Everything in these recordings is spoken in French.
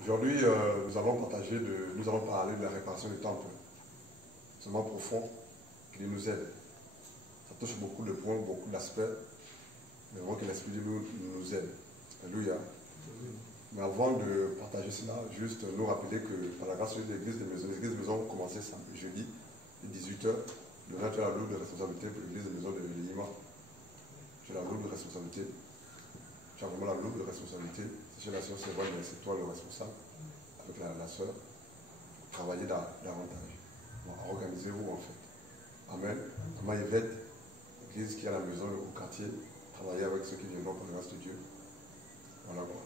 Aujourd'hui, nous allons parler de la réparation du temple. C'est un moment profond qui nous aide. Ça touche beaucoup de points, beaucoup d'aspects, mais vraiment que l'Esprit de Dieu nous aide. Alléluia. Mais avant de partager cela, juste nous rappeler que par la grâce de l'Église des maisons ont commencé jeudi, à 18h. Demain, tu as la lourde responsabilité pour l'Église des maisons de Lima. Tu as la lourde responsabilité. Tu as vraiment la lourde responsabilité. C'est chez la sœur Sévoine, mais c'est toi le responsable, avec la sœur. Travaillez davantage. Bon, organisez-vous en fait. Amen. Maman Yvette, l'église qui est à la maison, au quartier, travaillez avec ceux qui viendront pour le reste de Dieu. Voilà quoi.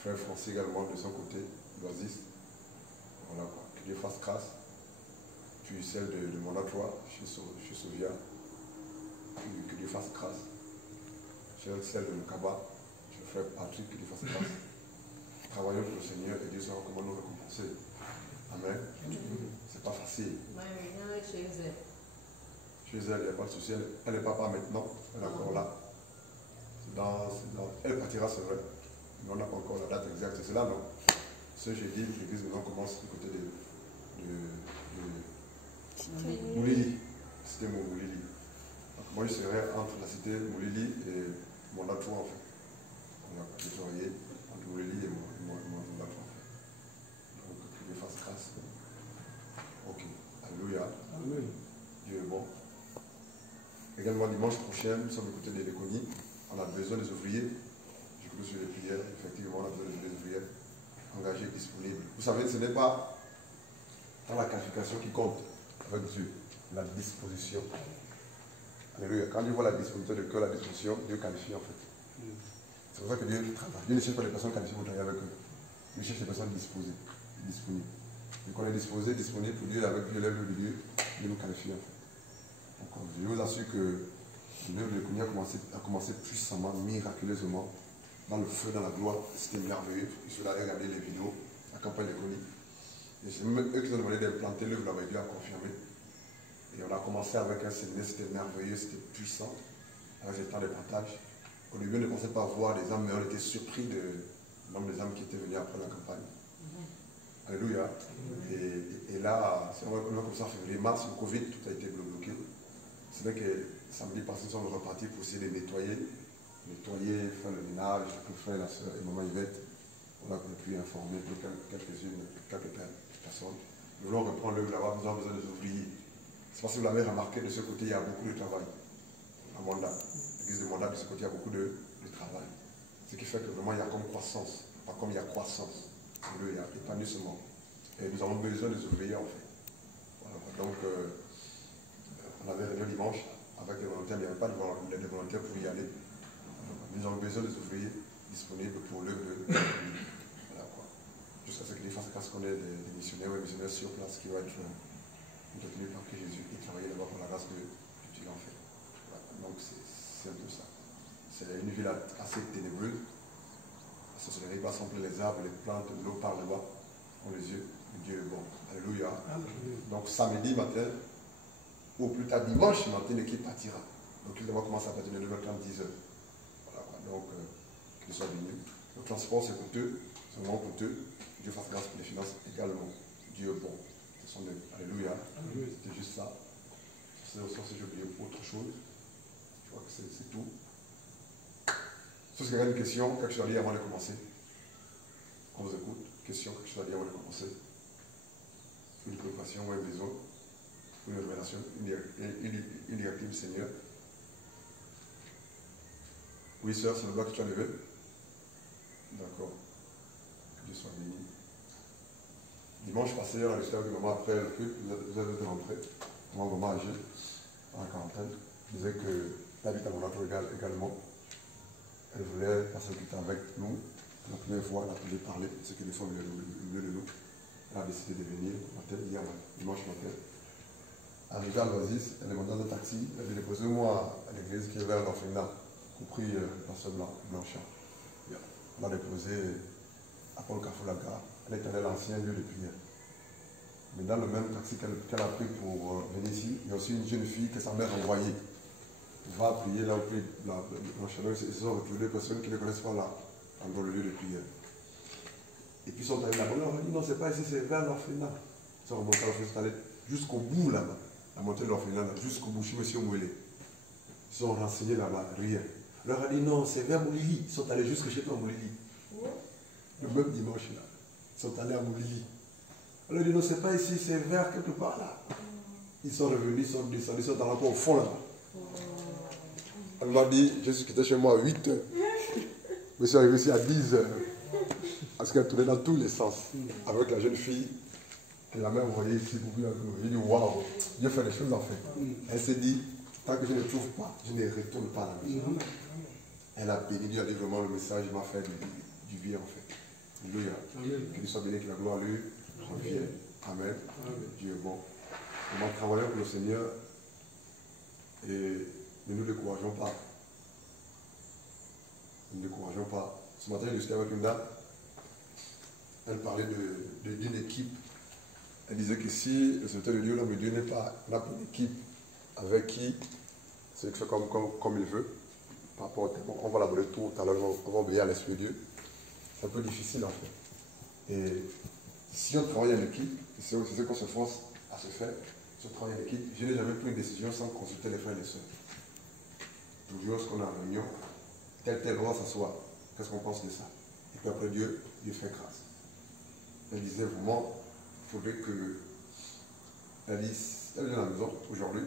Frère Français également de son côté, l'Oasis. Voilà quoi. Que Dieu fasse grâce. Tu es celle de mon endroit, chez Sovia. Que Dieu fasse grâce. Tu es celle de Nkaba. Tu es frère Patrick, que Dieu fasse grâce. Travaillons pour le Seigneur et Dieu saura comment nous récompenser. Amen. C'est pas facile. Chez elle, il n'y a pas de souci. Elle n'est pas maintenant. Elle est encore là. Elle partira, c'est vrai. Mais on n'a pas encore la date exacte. C'est là, non? Ce jeudi, l'église maintenant commence du côté de Moulili. C'était mon Moulili. Donc moi, je serai entre la cité Moulili et mon Latour, en fait. On a nettoyé entre Moulili et mon Latour, en fait. Donc, que Dieu fasse grâce. Ok. Alléluia. Amen. Dieu est bon. Également, dimanche prochain, nous sommes du côté de l'économie. On a besoin des ouvriers. Je clôt sur les prières. Effectivement, on a besoin des ouvriers engagés, disponibles. Vous savez, ce n'est pas dans la qualification qui compte avec Dieu, la disposition. Alléluia. Quand Dieu voit la disposition de cœur, la disposition, Dieu qualifie en fait. C'est pour ça que Dieu travaille. Dieu ne cherche pas les personnes qualifiées pour travailler avec eux. Dieu cherche les personnes disposées, disponibles. Et qu'on est disposé, disponible pour Dieu, avec Dieu, l'œuvre de Dieu, Dieu nous qualifie en fait. Donc, je vous assure que l'œuvre de l'économie a commencé puissamment, miraculeusement, dans le feu, dans la gloire. C'était merveilleux. Je suis allé regarder les vidéos, la campagne d'économie. Et c'est même eux qui ont demandé d'implanter l'œuvre, l'avaient Dieu a confirmé. Et on a commencé avec un séminaire, c'était merveilleux, c'était puissant, avec le temps de partage. Au début, on ne pensait pas voir des âmes, mais on était surpris du nombre des âmes qui étaient venues après la campagne. Alléluia. Et là, c'est vrai, comme ça, en février, mars, le Covid, tout a été bloqué. C'est vrai que samedi passé, nous sommes repartis pour essayer de nettoyer, faire le ménage, pour faire la soeur et maman Yvette. On a pu informer quelques personnes. Nous voulons reprendre l'œuvre là-bas, nous avons besoin des ouvriers. C'est parce que vous l'avez remarqué, de ce côté, il y a beaucoup de travail. À Monda, l'église de Monda, de ce côté, il y a beaucoup de travail. Ce qui fait que vraiment, il y a comme croissance. Pas comme il y a croissance. Il y a épanouissement. Et nous avons besoin des ouvriers, en fait. Voilà. Donc, on avait réuni dimanche avec les volontaires, mais il n'y avait pas de volontaires pour y aller. Nous avons besoin des ouvriers disponibles pour l'œuvre de l'église. Voilà quoi. Jusqu'à ce qu'il fasse grâce qu'on ait des missionnaires ou des missionnaires sur place qui vont être entretenus par Jésus et travailler là-bas pour la grâce de Dieu en fait. Voilà. Donc c'est un peu ça. C'est une ville assez ténébreuse. La sorcellerie va sampler les arbres, les plantes, l'eau par là-bas. On les yeux. Dieu est bon. Alléluia. Donc samedi matin, ou plus tard dimanche matin, l'équipe partira. Donc il va commencer à partir de 9h30, 10h. Voilà quoi. Donc qu'ils soient venus. Le transport c'est coûteux, c'est vraiment coûteux. Dieu fasse grâce pour les finances également. Dieu est bon. Alléluia. C'était juste ça. C'est aussi j'ai oublié autre chose. Je crois que c'est tout. Sauf qu'il y a une question, quelque chose à dire avant de commencer. On vous écoute. Question, quelque chose à dire avant de commencer. Une préoccupation ou un besoin. Une révélation, une directive du Seigneur. Oui, sœur, c'est le doigt que tu as levé. D'accord. Que Dieu soit béni. Dimanche passé, on a réussi avec maman après le culte, vous avez été rentré. Maman vraiment âgée, en quarantaine. Je disais que tu habites à mon entour également. Elle voulait passer du temps avec nous. La première fois, elle a pu parler, ce que des fois, le mieux de nous. Elle a décidé de venir hier, dimanche matin. Arrivée à l'Oasis, elle est montée dans un taxi, elle est déposée moi à l'église qui est vers l'orphelinat, compris Pasteur Blanchard. On l'a déposée à Paul Carrefour la gare. Elle est allée à l'ancien lieu de prière. Mais dans le même taxi qu'elle a pris pour venir ici, il y a aussi une jeune fille que sa mère a envoyée. Va prier là où prie l'enchaîneur. Ce sont des personnes qui ne connaissent pas là, dans le lieu de prière. Et puis ils sont allés là-bas. On a dit non, c'est pas ici, c'est vers l'orphelinat. Ils sont remontés à l'orphelinat, ils sont allés jusqu'au bout là-bas. La montée de l'orphelinat, jusqu'au bout, chez M. Mouélé. Ils sont renseignés là-bas, rien. On leur a dit non, c'est vers Moulili. Ils sont allés jusque chez toi, Moulili. Le même dimanche là. Ils sont allés à Moulili. On leur a dit non, c'est pas ici, c'est vers quelque part là. Ils sont revenus, ils sont descendus, ils sont allés encore au fond là-bas. Elle m'a dit, je suis quitté chez moi à 8 heures. Je suis arrivé ici à 10 heures. Parce qu'elle tournait dans tous les sens. Avec la jeune fille que la mère voyait ici pour venir. J'ai dit, waouh, Dieu fait des choses en fait. Elle s'est dit, tant que je ne trouve pas, je ne retourne pas à la maison. Elle a béni Dieu, a dit vraiment le message, il m'a fait du bien en fait. Alléluia. Qu'il soit béni, que la gloire lui revienne. Amen. Dieu est bon. Nous travaillons pour le Seigneur et ne nous décourageons pas. Ne nous décourageons pas. Ce matin, je discutais avec une dame. Elle parlait d'une équipe. Elle disait que si le serviteur de Dieu, l'homme de Dieu n'est pas là pour une équipe avec qui c'est fait comme il veut, par rapport au thème, on va l'aborder tout à l'heure, on va oublier à l'Esprit de Dieu. C'est un peu difficile en fait. Et si on travaille en équipe, c'est ce qu'on se force à se faire, si on travaille en équipe, je n'ai jamais pris une décision sans consulter les frères et les sœurs. Toujours lorsqu'on est en réunion, tel on va s'asseoir. Qu'est-ce qu'on pense de ça? Et puis après Dieu fait grâce. Elle disait vraiment, il faudrait que elle vient à la maison aujourd'hui,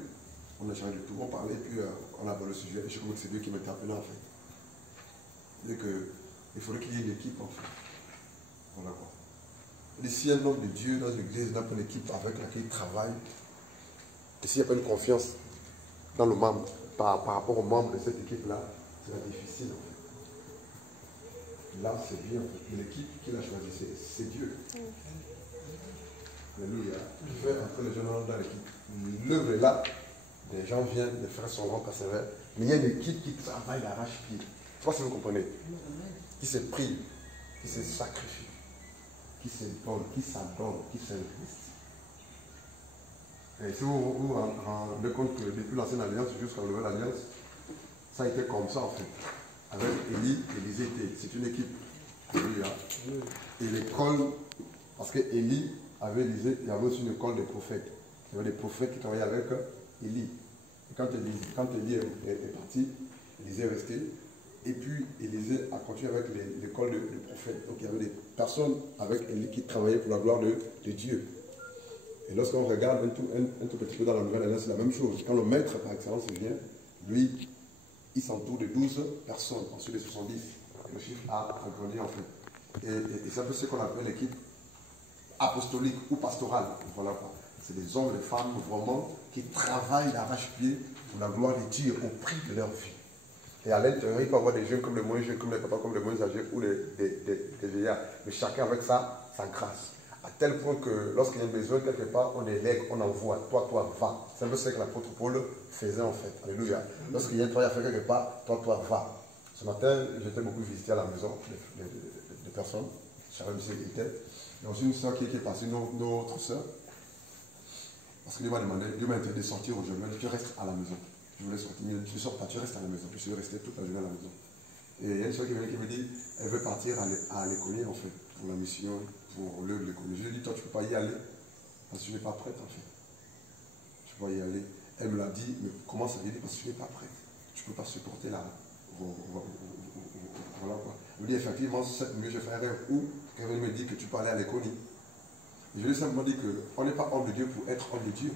on a changé de tout, on parlait, puis on a abordé le sujet, et je crois que c'est Dieu qui m'a appelé en fait. Il faudrait qu'il y ait une équipe en fait. Voilà quoi. Et si un homme de Dieu dans une église n'a pas une équipe avec laquelle il travaille, et s'il n'y a pas une confiance dans le membre, par rapport aux membres de cette équipe-là, c'est difficile en fait. Là, c'est bien en fait. L'équipe qu'il a choisie, c'est Dieu. Alléluia. Il fait entrer les gens dans l'équipe. L'œuvre est là, des gens viennent, les frères sont grands, persévèrent, mais il y a une équipe qui travaille d'arrache-pied. Je ne sais pas si vous comprenez. Qui se prie, qui se sacrifie, qui se donne, qui s'adonne, qui s'investit. Et si vous vous rendez compte que depuis l'ancienne alliance jusqu'à la nouvelle alliance, ça a été comme ça en fait. Avec Élie, Élisée, c'est une équipe. Alléluia. Et l'école, parce qu'Élie avait Élisée, il y avait aussi une école des prophètes. Il y avait des prophètes qui travaillaient avec Élie. Et quand Élie est parti, Élisée est resté. Et puis Élisée a continué avec l'école des prophètes. Donc il y avait des personnes avec Élie qui travaillaient pour la gloire de Dieu. Et lorsqu'on regarde un tout petit peu dans la nouvelle alliance, c'est la même chose. Quand le maître par excellence vient, lui, il s'entoure de 12 personnes, ensuite de 70. Et le chiffre a grandi en fait. Et c'est un peu ce qu'on appelle l'équipe apostolique ou pastorale. Voilà quoi. C'est des hommes et des femmes vraiment qui travaillent d'arrache-pied pour la gloire de Dieu au prix de leur vie. Et à l'intérieur, il peut y avoir des jeunes comme les moins jeunes, comme les papas, comme les moins âgés ou des vieillards. Mais chacun avec sa grâce. À tel point que lorsqu'il y a besoin quelque part, on délègue, on envoie. Toi, va. C'est un peu ce que l'apôtre Paul faisait en fait. Alléluia. Lorsqu'il y a un travail à faire quelque part, toi, va. Ce matin, j'étais beaucoup visité à la maison de personnes. Je savais où c'était. Il y a aussi une soeur qui est passée, notre soeur. Parce que Dieu m'a demandé, Dieu m'a interdit de sortir aujourd'hui. Tu restes à la maison. Je voulais sortir, mais tu ne sors pas, tu restes à la maison. Je suis resté toute la journée à la maison. Et il y a une soeur qui me dit, elle veut partir à l'écolier en fait, pour la mission, pour l'œuvre de l'écolier. Je lui ai dit, toi tu ne peux pas y aller, parce que tu n'es pas prête en fait. Tu ne peux pas y aller. Elle me l'a dit, mais comment ça veut dire? Parce que tu n'es pas prête. Tu ne peux pas supporter la... Voilà quoi. Elle me dit, effectivement, cette nuit, je fais un rêve où elle me dit que tu peux aller à l'écolier. Je lui ai simplement dit qu'on n'est pas homme de Dieu pour être homme de Dieu.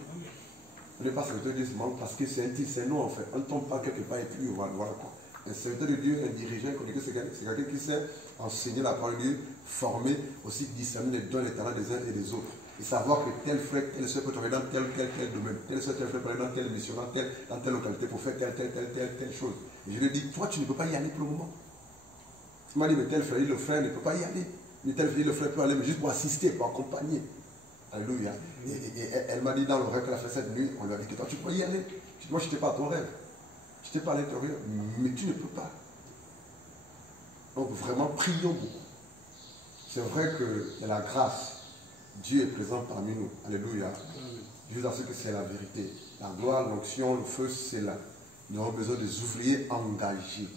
On n'est pas serviteur de Dieu seulement parce que c'est un titre, c'est un nom en fait. On ne tombe pas quelque part et puis voilà quoi. Un serviteur de Dieu, un dirigeant, c'est quelqu'un qui sait enseigner la parole de Dieu, former, aussi discerner les dons et les talents des uns et des autres. Et savoir que tel frère, tel soeur peut travailler dans tel domaine, tel soeur, tel frère peut aller dans telle mission, dans telle localité pour faire telle chose. Et je lui ai dit, toi tu ne peux pas y aller pour le moment. Il m'a dit, mais tel frère, le frère ne peut pas y aller. Mais tel frère, le frère peut aller, mais juste pour assister, pour accompagner. Alléluia. Et elle m'a dit dans le rêve qu'elle a fait cette nuit, on lui a dit que toi tu peux y aller. Je dis, moi je n'étais pas à ton rêve. Je n'étais pas à l'intérieur, mais tu ne peux pas. Donc vraiment, prions beaucoup. C'est vrai qu'il y a la grâce Dieu est présent parmi nous. Alléluia. Je vous assure que c'est la vérité. La gloire, l'onction, le feu, c'est là. Nous avons besoin des ouvriers engagés.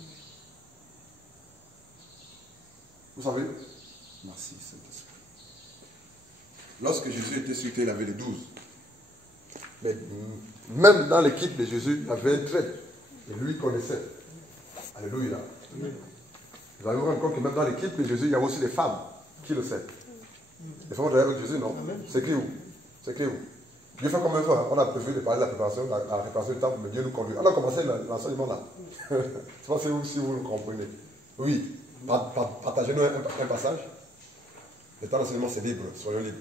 Vous savez? Merci, Saint-Esprit. Lorsque Jésus était sur terre, il avait les 12. Mais même dans l'équipe de Jésus, il y avait un traître. Et lui, il connaissait. Alléluia. Vous allez vous rendre compte que même dans l'équipe de Jésus, il y a aussi des femmes. Qui le sait? Les femmes travaillent avec Jésus, non? C'est écrit où? C'est écrit où? Dieu fait combien de fois? On a prévu de parler de la préparation du temple, mais Dieu nous conduit. On a commencé l'enseignement là. Je ne sais pas si vous le comprenez. Oui. Partagez-nous un passage. Le temps d'enseignement, c'est libre. Soyons libres.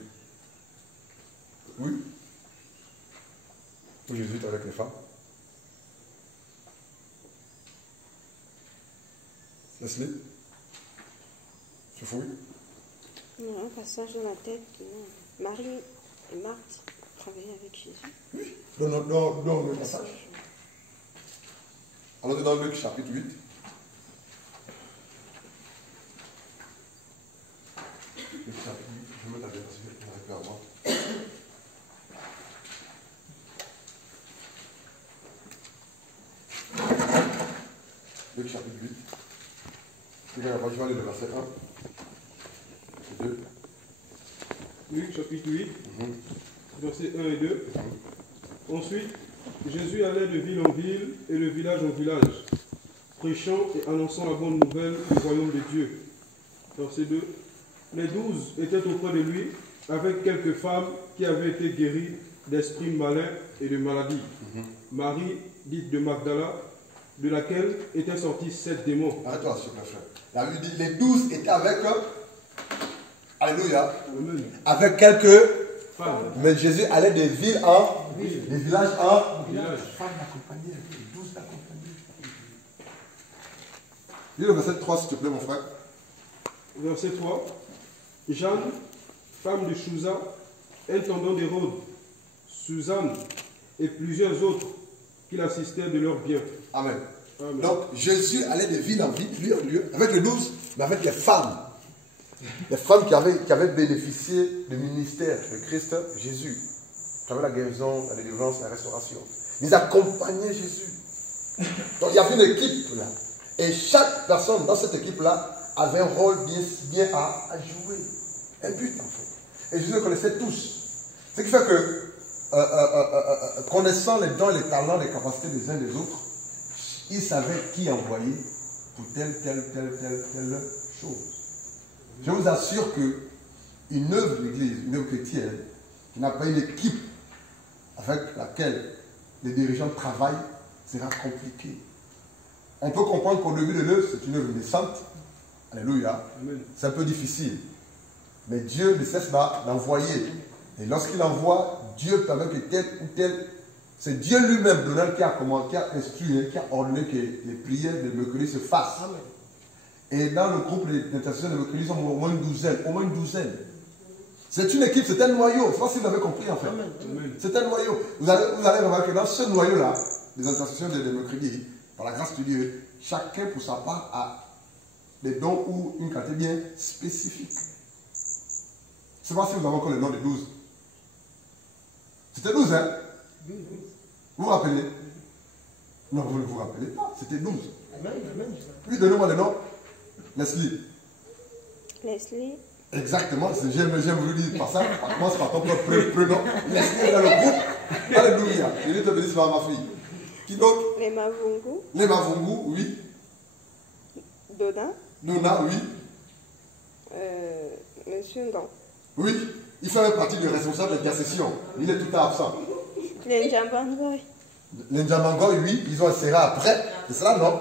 Oui. Où Jésus est avec les femmes. Laisse-les. Tu fouilles. Non, un passage dans la tête. Non. Marie et Marthe travaillaient avec Jésus. Oui. Dans le passage. Alors, dans Luc chapitre 8. Luc chapitre 8. Je vais mettre la tête parce que je n'arrive plus à voir. Luc chapitre 8. Je vais aller le verset 1. 2. Luc chapitre 8, versets 1 et 2. Ensuite, Jésus allait de ville en ville et de village en village, prêchant et annonçant la bonne nouvelle du royaume de Dieu. Verset 2. Les 12 étaient auprès de lui avec quelques femmes qui avaient été guéries d'esprits malins et de maladies. Marie, dite de Magdala, de laquelle étaient sortis 7 démons. Arrête-toi, s'il te plaît, frère. La Bible dit les 12 étaient avec eux. Alléluia. Amen. Avec quelques Femmes. Mais Jésus allait des villes en des villages en Village. femmes d'accompagner, 12 d'accompagner. Lis le verset 3, s'il te plaît, mon frère. Verset 3. Jeanne, femme de Chouza, intendant d'Hérode, Suzanne et plusieurs autres qui l'assistaient de leurs biens. Amen. Amen. Donc, Jésus allait de ville en ville, lieu en lieu, avec les 12, mais avec les femmes. Les femmes qui avaient bénéficié du ministère de Christ Jésus. Qui avaient la guérison, la délivrance, la restauration. Ils accompagnaient Jésus. Donc, il y avait une équipe là. Et chaque personne dans cette équipe-là avait un rôle bien à jouer. Un but, en fait. Et Jésus les connaissait tous. Ce qui fait que, connaissant les dons, les talents, les capacités des uns des autres, il savait qui envoyer pour telle chose. Je vous assure qu'une œuvre d'église, une œuvre chrétienne, qui n'a pas une équipe avec laquelle les dirigeants travaillent, sera compliqué. On peut comprendre qu'au début de l'œuvre, c'est une œuvre naissante. Alléluia. C'est un peu difficile. Mais Dieu ne cesse pas d'envoyer. Et lorsqu'il envoie, Dieu permet que tel ou tel. C'est Dieu lui-même, Donald, qui a instruit, qui a ordonné que les prières de mercredi se fassent. Amen. Et dans le groupe d'intercession de mercredi, ils ont au moins une douzaine. C'est une équipe, c'est un noyau. Je ne sais pas si vous avez compris en fait. C'est un noyau. Vous allez remarquer que dans ce noyau-là, des intercessions de mercredi, par la grâce de Dieu, chacun pour sa part a des dons ou une qualité bien spécifique. Je ne sais pas si vous avez encore le nom des 12. C'était 12, hein? Vous vous rappelez? Non, vous ne vous rappelez pas. C'était 12. Puis donnez-moi le nom. Leslie. Leslie. Exactement. J'aime vous dire par ça. Commence par ton propre prénom. Leslie est dans le groupe. Alléluia. Je vais te bénir par ma fille. Qui d'autre? Les Mavungu. Les Mavungu, oui. Dona. Dona, oui. Monsieur Ndan. Oui. Il fait partie du responsable d'intercession. Il est tout à absent. Les Njambangoy. Les Njambangoy, oui. Ils ont inséré après. C'est cela, non?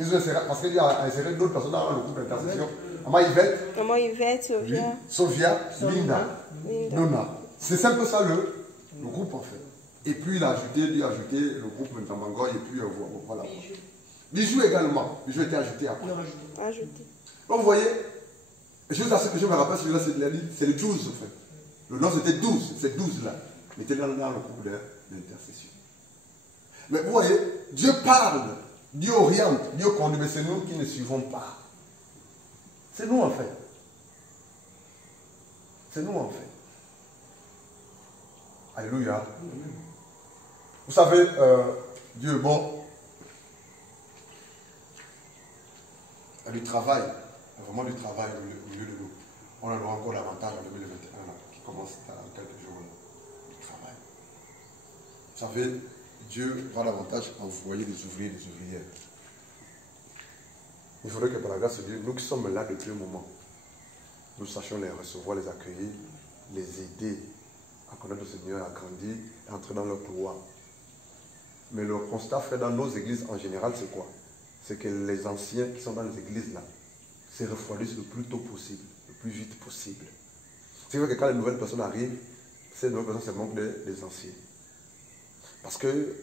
Ils ont inséré, parce qu'il y a inséré d'autres personnes dans le groupe d'intercession. Maman Yvette. Maman Yvette, Sofia. Oui. Sofia, Linda. Nona. C'est un peu ça le groupe en fait. Et puis il a ajouté le groupe Njambangoy et puis voilà. Bijou également. Bijou était ajouté après. Ajouté. Donc vous voyez, je me rappelle celui-là, c'est le 12 en fait. Le nom c'était 12, c'est 12 là. Il était dans le groupe d'intercession. Mais vous voyez, Dieu parle, Dieu oriente, Dieu conduit, mais c'est nous qui ne suivons pas. C'est nous en fait. C'est nous en fait. Alléluia. Vous savez, Dieu est bon. Il y a du travail, il y a vraiment du travail au milieu de nous. On en aura encore davantage en 2021, là, qui commence dans quelques jours. Là. Du travail. Vous savez, Dieu va davantage envoyer des ouvriers et des ouvrières. Il faudrait que par la grâce de Dieu, nous qui sommes là depuis un moment, nous sachions les recevoir, les accueillir, les aider à connaître le Seigneur, à grandir et à entrer dans leur gloire. Mais le constat fait dans nos églises en général, c'est quoi? C'est que les anciens qui sont dans les églises là se refroidissent le plus tôt possible, le plus vite possible. C'est vrai que quand les nouvelles personnes arrivent, ces nouvelles personnes se manquent des anciens. Parce que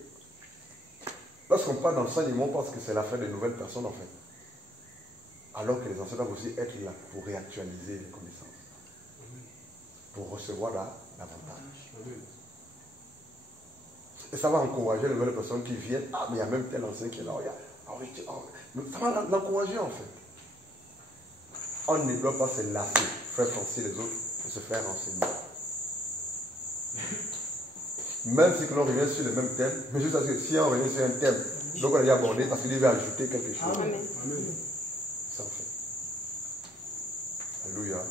lorsqu'on parle d'enseignement, on pense que c'est l'affaire des nouvelles personnes en fait. Alors que les anciens doivent aussi être là pour réactualiser les connaissances. Pour recevoir davantage. Et ça va encourager les nouvelles personnes qui viennent. Ah, mais il y a même tel ancien qui est là. Ça va l'encourager en fait. On ne doit pas se lasser, frère Francis les autres, de se faire enseigner. Même si l'on revient sur le même thème, mais juste parce que si on revient sur un thème, donc on a déjà abordé parce qu'il va ajouter quelque chose. Amen. Ça en fait. Alléluia.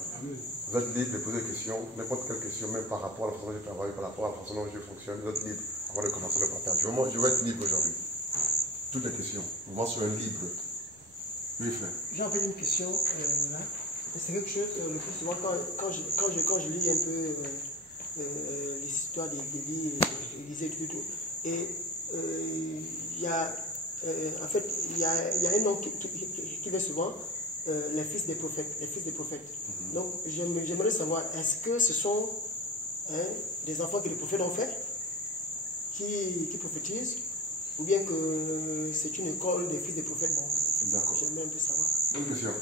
Vous êtes libre de poser des questions, n'importe quelle question, même par rapport à la façon dont je travaille, par rapport à la façon dont je fonctionne, vous êtes libre avant de commencer le partage. Je vais être libre aujourd'hui. Toutes les questions. On va sur un libre. Oui, frère. J'ai en fait une question là. C'est quelque chose, le plus souvent, quand je lis un peu l'histoire d'Élie, Élisée, tout, et il y a, en fait, il y a un nom qui vient souvent, les fils des prophètes. Donc, j'aimerais savoir, est-ce que ce sont des enfants que les prophètes ont fait, qui prophétisent, ou bien que c'est une école des fils des prophètes? Bon, d'accord. J'aimerais un peu savoir. Bonne question.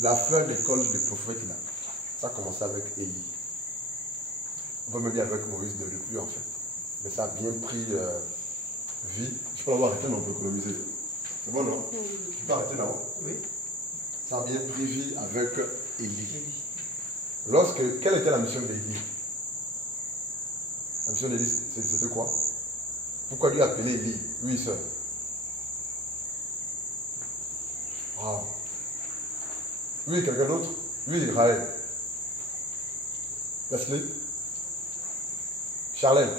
L'affaire d'école des prophètes, là, ça a commencé avec Élie. On peut me dire avec Maurice de plus en fait. Mais ça a bien pris vie. Je peux avoir arrêté, mais on peut économiser. C'est bon, non? Tu peux arrêter là-haut? Oui. Ça a bien pris vie avec Élie. Quelle était la mission d'Élie? La mission d'Élie, c'était quoi? Pourquoi Dieu a appelé Élie? Oui, seul. Wow. Oui, quelqu'un d'autre? Oui, Israël. Leslie? Charlène?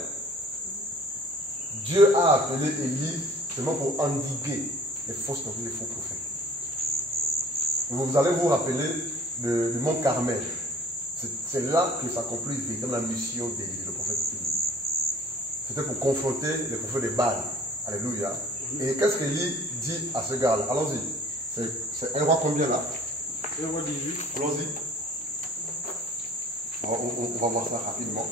Dieu a appelé Élie seulement pour endiguer les fausses doctrines, les faux prophètes. Vous allez vous rappeler du mont Carmel. C'est là que s'accomplit véritablement la mission d'Élie, le prophète Élie. C'était pour confronter les prophètes de Baal. Alléluia. Et qu'est-ce qu'Élie dit à ce gars-là? Allons-y. C'est un roi combien là? Un roi 18. Allons-y. On va voir ça rapidement.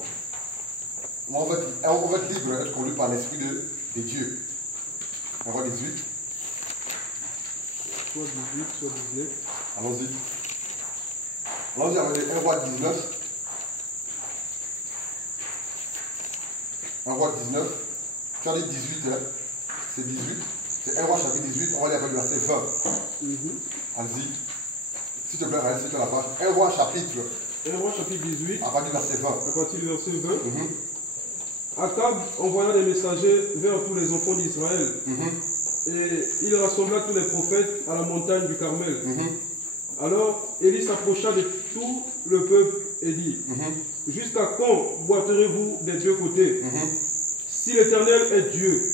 On va être libre d'être conduit par l'Esprit de Dieu. Un roi 18. Soit 18, soit 19. Allons-y. Allons-y avec un roi 19. Un roi 19. Tu as dit 18, hein? C'est 18. C'est un roi chapitre 18. On va aller avec le verset 20. Allez-y. S'il te plaît, reste sur la page. Un roi chapitre 18. À partir du verset 20. À partir du verset 20. Akab envoya des messagers vers tous les enfants d'Israël. Et il rassembla tous les prophètes à la montagne du Carmel. Alors Élie s'approcha de tout le peuple et dit, jusqu'à quand boiterez-vous des deux côtés? Si l'Éternel est Dieu,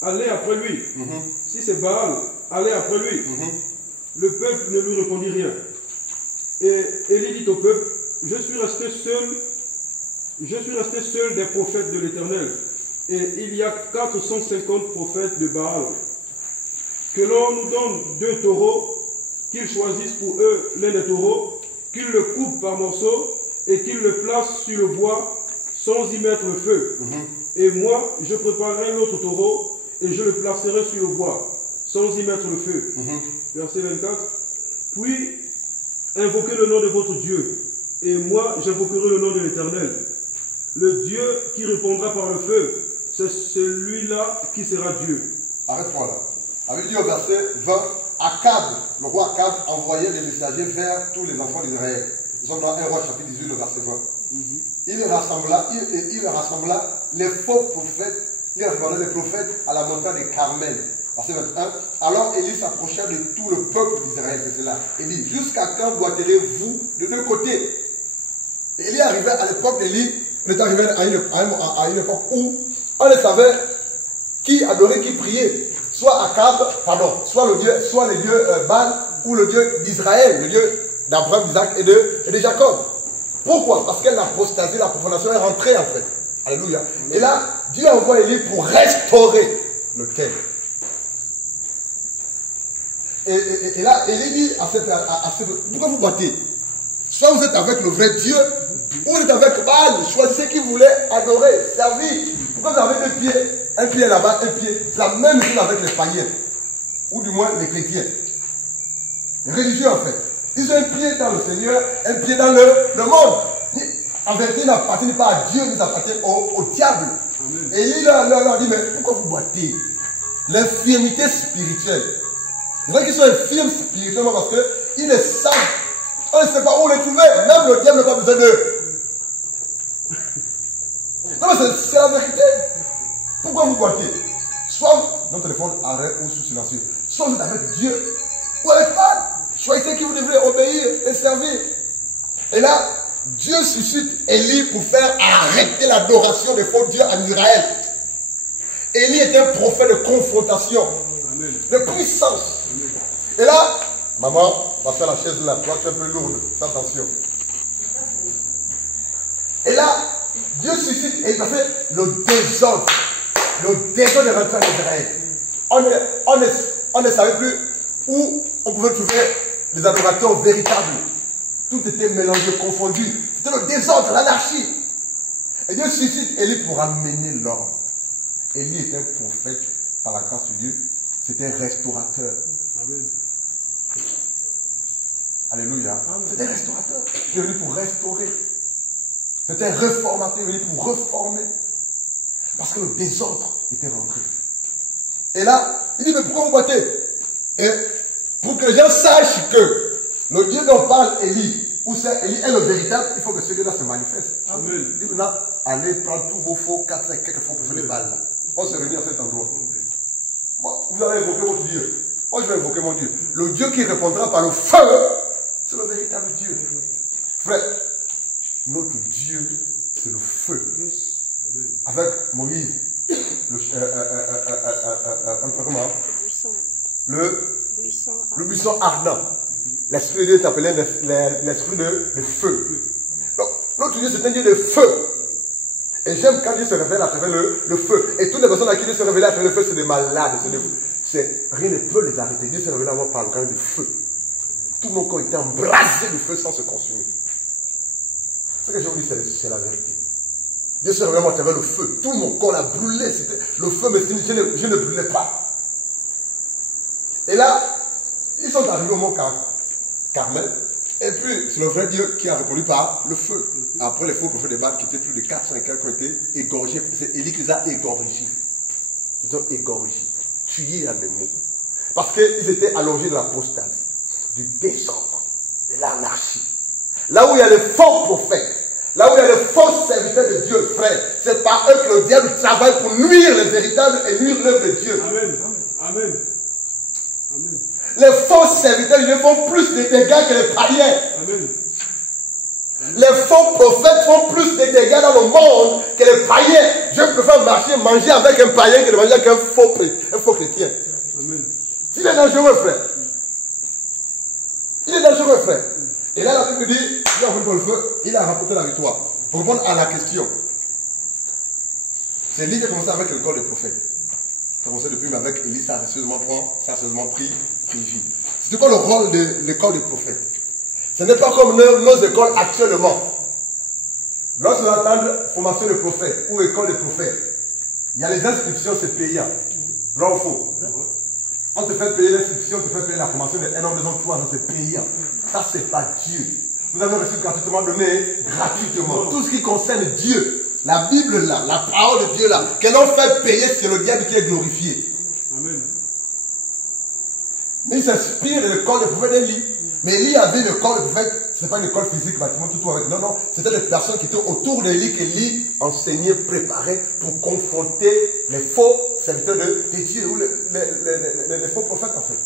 allez après lui. Si c'est Baal, allez après lui. Le peuple ne lui répondit rien. Et Élie dit au peuple, je suis resté seul des prophètes de l'Éternel. Et il y a 450 prophètes de Baal. Que l'on nous donne 2 taureaux, qu'ils choisissent pour eux l'un des taureaux, qu'ils le coupent par morceaux et qu'ils le placent sur le bois sans y mettre le feu. Et moi, je préparerai l'autre taureau et je le placerai sur le bois sans y mettre le feu. Verset 24. Puis, invoquez le nom de votre Dieu, et moi, j'invoquerai le nom de l'Éternel. Le Dieu qui répondra par le feu, c'est celui-là qui sera Dieu. Arrête-toi là. Avec dit au verset 20, Akab, le roi Akab, envoyait des messagers vers tous les enfants d'Israël. Nous sommes dans 1 roi chapitre 18, le verset 20. Il rassembla les faux prophètes, il rassembla les prophètes à la montagne de Carmel. Verset 21. Alors Élie s'approcha de tout le peuple d'Israël, c'est cela. Il dit, jusqu'à quand boiterez-vous de deux côtés? Élie arrivait à l'époque d'Élie, on est arrivé à une époque où on ne savait qui adorait, qui priait. Soit soit le dieu Baal ou le dieu d'Israël, le dieu d'Abraham, d'Isaac et de Jacob. Pourquoi? Parce que l'apostasie, la profanation est rentrée en fait. Alléluia. Et là, Dieu envoie Élie pour restaurer le thème. Et là, Élie dit pourquoi vous battez? Soit vous êtes avec le vrai Dieu, ou vous êtes avec Baal. Choisissez qui vous voulez adorer, servir. Pourquoi vous avez deux pieds? Un pied là-bas, un pied. C'est la même chose avec les païens. Ou du moins les chrétiens. Les religieux en fait. Ils ont un pied dans le Seigneur, un pied dans le monde. En vérité, ils n'appartiennent pas à Dieu, ils appartiennent au diable. Amen. Et il leur dit, mais pourquoi vous battez? L'infirmité spirituelle. C'est vrai qu'ils sont infirmes spirituellement parce qu'ils ne savent, on ne sait pas où les trouver. Même le diable n'a pas besoin d'eux. Non mais c'est la vérité. Pourquoi vous battez? Soit notre téléphone arrête ou sous silencieux. Soit vous êtes avec Dieu ou avec Baal. Choisissez qui vous devrez obéir et servir. Et là, Dieu suscite Élie pour faire arrêter l'adoration des faux dieux en Israël. Élie est un prophète de confrontation, Amen. De puissance. Amen. Et là, maman, va faire la chaise là, toi tu es un peu lourde, fais attention. Et là, Dieu suscite Élie parce que le désordre est rentré en Israël. On ne savait plus où on pouvait trouver les adorateurs véritables. Tout était mélangé, confondu. C'était le désordre, l'anarchie. Et Dieu suscite Élie pour amener l'ordre. Élie était un prophète par la grâce de Dieu. C'était un restaurateur. Amen. Alléluia. C'était un restaurateur. Il est venu pour restaurer. C'était un réformateur. Il est venu pour reformer. Parce que le désordre était rentré. Et là, il dit, mais pourquoi vous battez? Et pour que les gens sachent que le Dieu dont parle Élie, où c'est Élie est le véritable, il faut que ce Dieu-là se manifeste. Amen. Il dit maintenant, allez prendre tous vos faux, 4, 5, quelques faux prophètes de Baal là. On se réunit à cet endroit. Moi, vous allez invoquer votre Dieu. Moi, je vais invoquer mon Dieu. Le Dieu qui répondra par le feu, c'est le véritable Dieu. Frère, notre Dieu, c'est le feu. Avec Moïse, le buisson ardent. L'esprit de Dieu est appelé l'esprit de feu. Donc, notre Dieu, c'est un Dieu de feu. Et j'aime quand Dieu se révèle à travers le feu. Et toutes les personnes à qui Dieu se révèle à travers le feu, c'est des malades. Rien ne peut les arrêter. Dieu se révèle à moi par le canal de feu. Tout mon corps était embrasé de feu sans se consumer. Ce que je vous dis, c'est la vérité. Dieu se révèle à moi à travers le feu. Tout mon corps a brûlé. Le feu me signe, je ne brûlais pas. Et là, ils sont arrivés au mont Carmel. Et puis, c'est le vrai Dieu qui a répondu par le feu. Après les faux prophètes de Baal qui étaient plus de 400 qui ont été égorgés. C'est Élie qui les a égorgés. Ils ont égorgés. Tués en des mots. Parce qu'ils étaient allongés de l'apostasie, du désordre, de l'anarchie. Là où il y a les faux prophètes, là où il y a les faux serviteurs de Dieu, frère, c'est par eux que le diable travaille pour nuire les véritables et nuire l'œuvre de Dieu. Amen. Amen. Amen. Les faux serviteurs, ils font plus de dégâts que les païens. Amen. Les faux prophètes font plus de dégâts dans le monde que les païens. Je préfère manger avec un païen que de manger avec un faux chrétien. Amen. Il est dangereux, frère. Il est dangereux, frère. Et là, la Bible dit, il a voulu pour le feu, il a rapporté la victoire. Pour répondre à la question, c'est Élie qui a commencé avec l'école des prophètes. Ça a commencé depuis, mais avec Élie, ça a sérieusement pris vie. C'était quoi le rôle de l'école des prophètes? Ce n'est pas comme nos écoles actuellement. Lorsque vous entendez formation de prophètes ou école des prophètes, il y a les inscriptions, c'est payant. Là, il faut. On te fait payer l'inscription, on te fait payer la formation de 1 an, 2 ans, 3 ans, c'est payant. Ça, c'est pas Dieu. Vous avez reçu gratuitement, donné gratuitement. Tout ce qui concerne Dieu, la Bible là, la parole de Dieu là, que l'on fait payer, c'est le diable qui est glorifié. Amen. Mais il s'inspire de l'école des prophètes d'Élie. Mais Élie avait une école de prophètes c'est pas une école physique, bâtiment, tout avec. Non, non, c'était des personnes qui étaient autour d'Élie, qu'Élie enseignait, préparait pour confronter les faux serviteurs de Dieu, ou les faux prophètes en fait.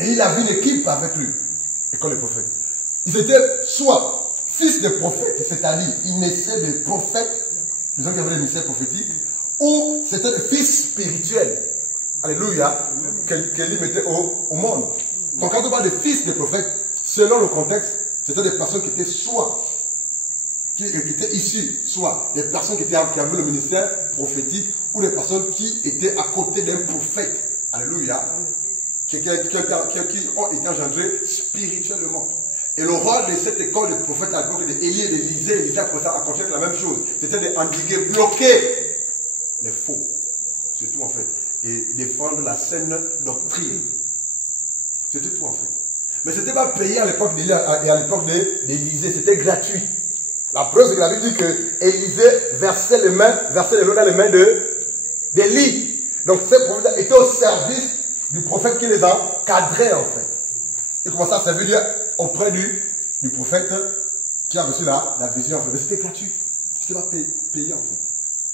Et il avait une équipe avec lui, école des prophètes. Ils étaient soit fils de prophètes, c'est-à-dire ils naissaient des prophètes, disons qu'il y avait des mystères prophétiques, ou c'était des fils spirituels. Alléluia, qu'Élie mettait au monde. Donc quand on parle de fils des prophètes, selon le contexte, c'était des personnes qui étaient soit, qui étaient issues, soit des personnes qui avaient le ministère prophétique, ou des personnes qui étaient à côté d'un prophète. Alléluia. Qui ont été engendrés spirituellement. Et le rôle de cette école de prophètes à l'époque d'Élie et d'Élisée, Élisée a commencé à continuer avec la même chose. C'était d'endiguer, bloquer les faux. C'est tout en fait. Et défendre la saine doctrine. C'était tout en fait. Mais ce n'était pas payé à l'époque d'Élie et à l'époque d'Élisée. C'était gratuit. La preuve, c'est que la Bible dit que Élisée versait les mains dans les mains d'Élie. Donc ces prophètes étaient au service du prophète qui les encadrait en fait. Il commençait à servir auprès du prophète qui a reçu la vision en fait. Mais c'était gratuit. C'était pas payé en fait.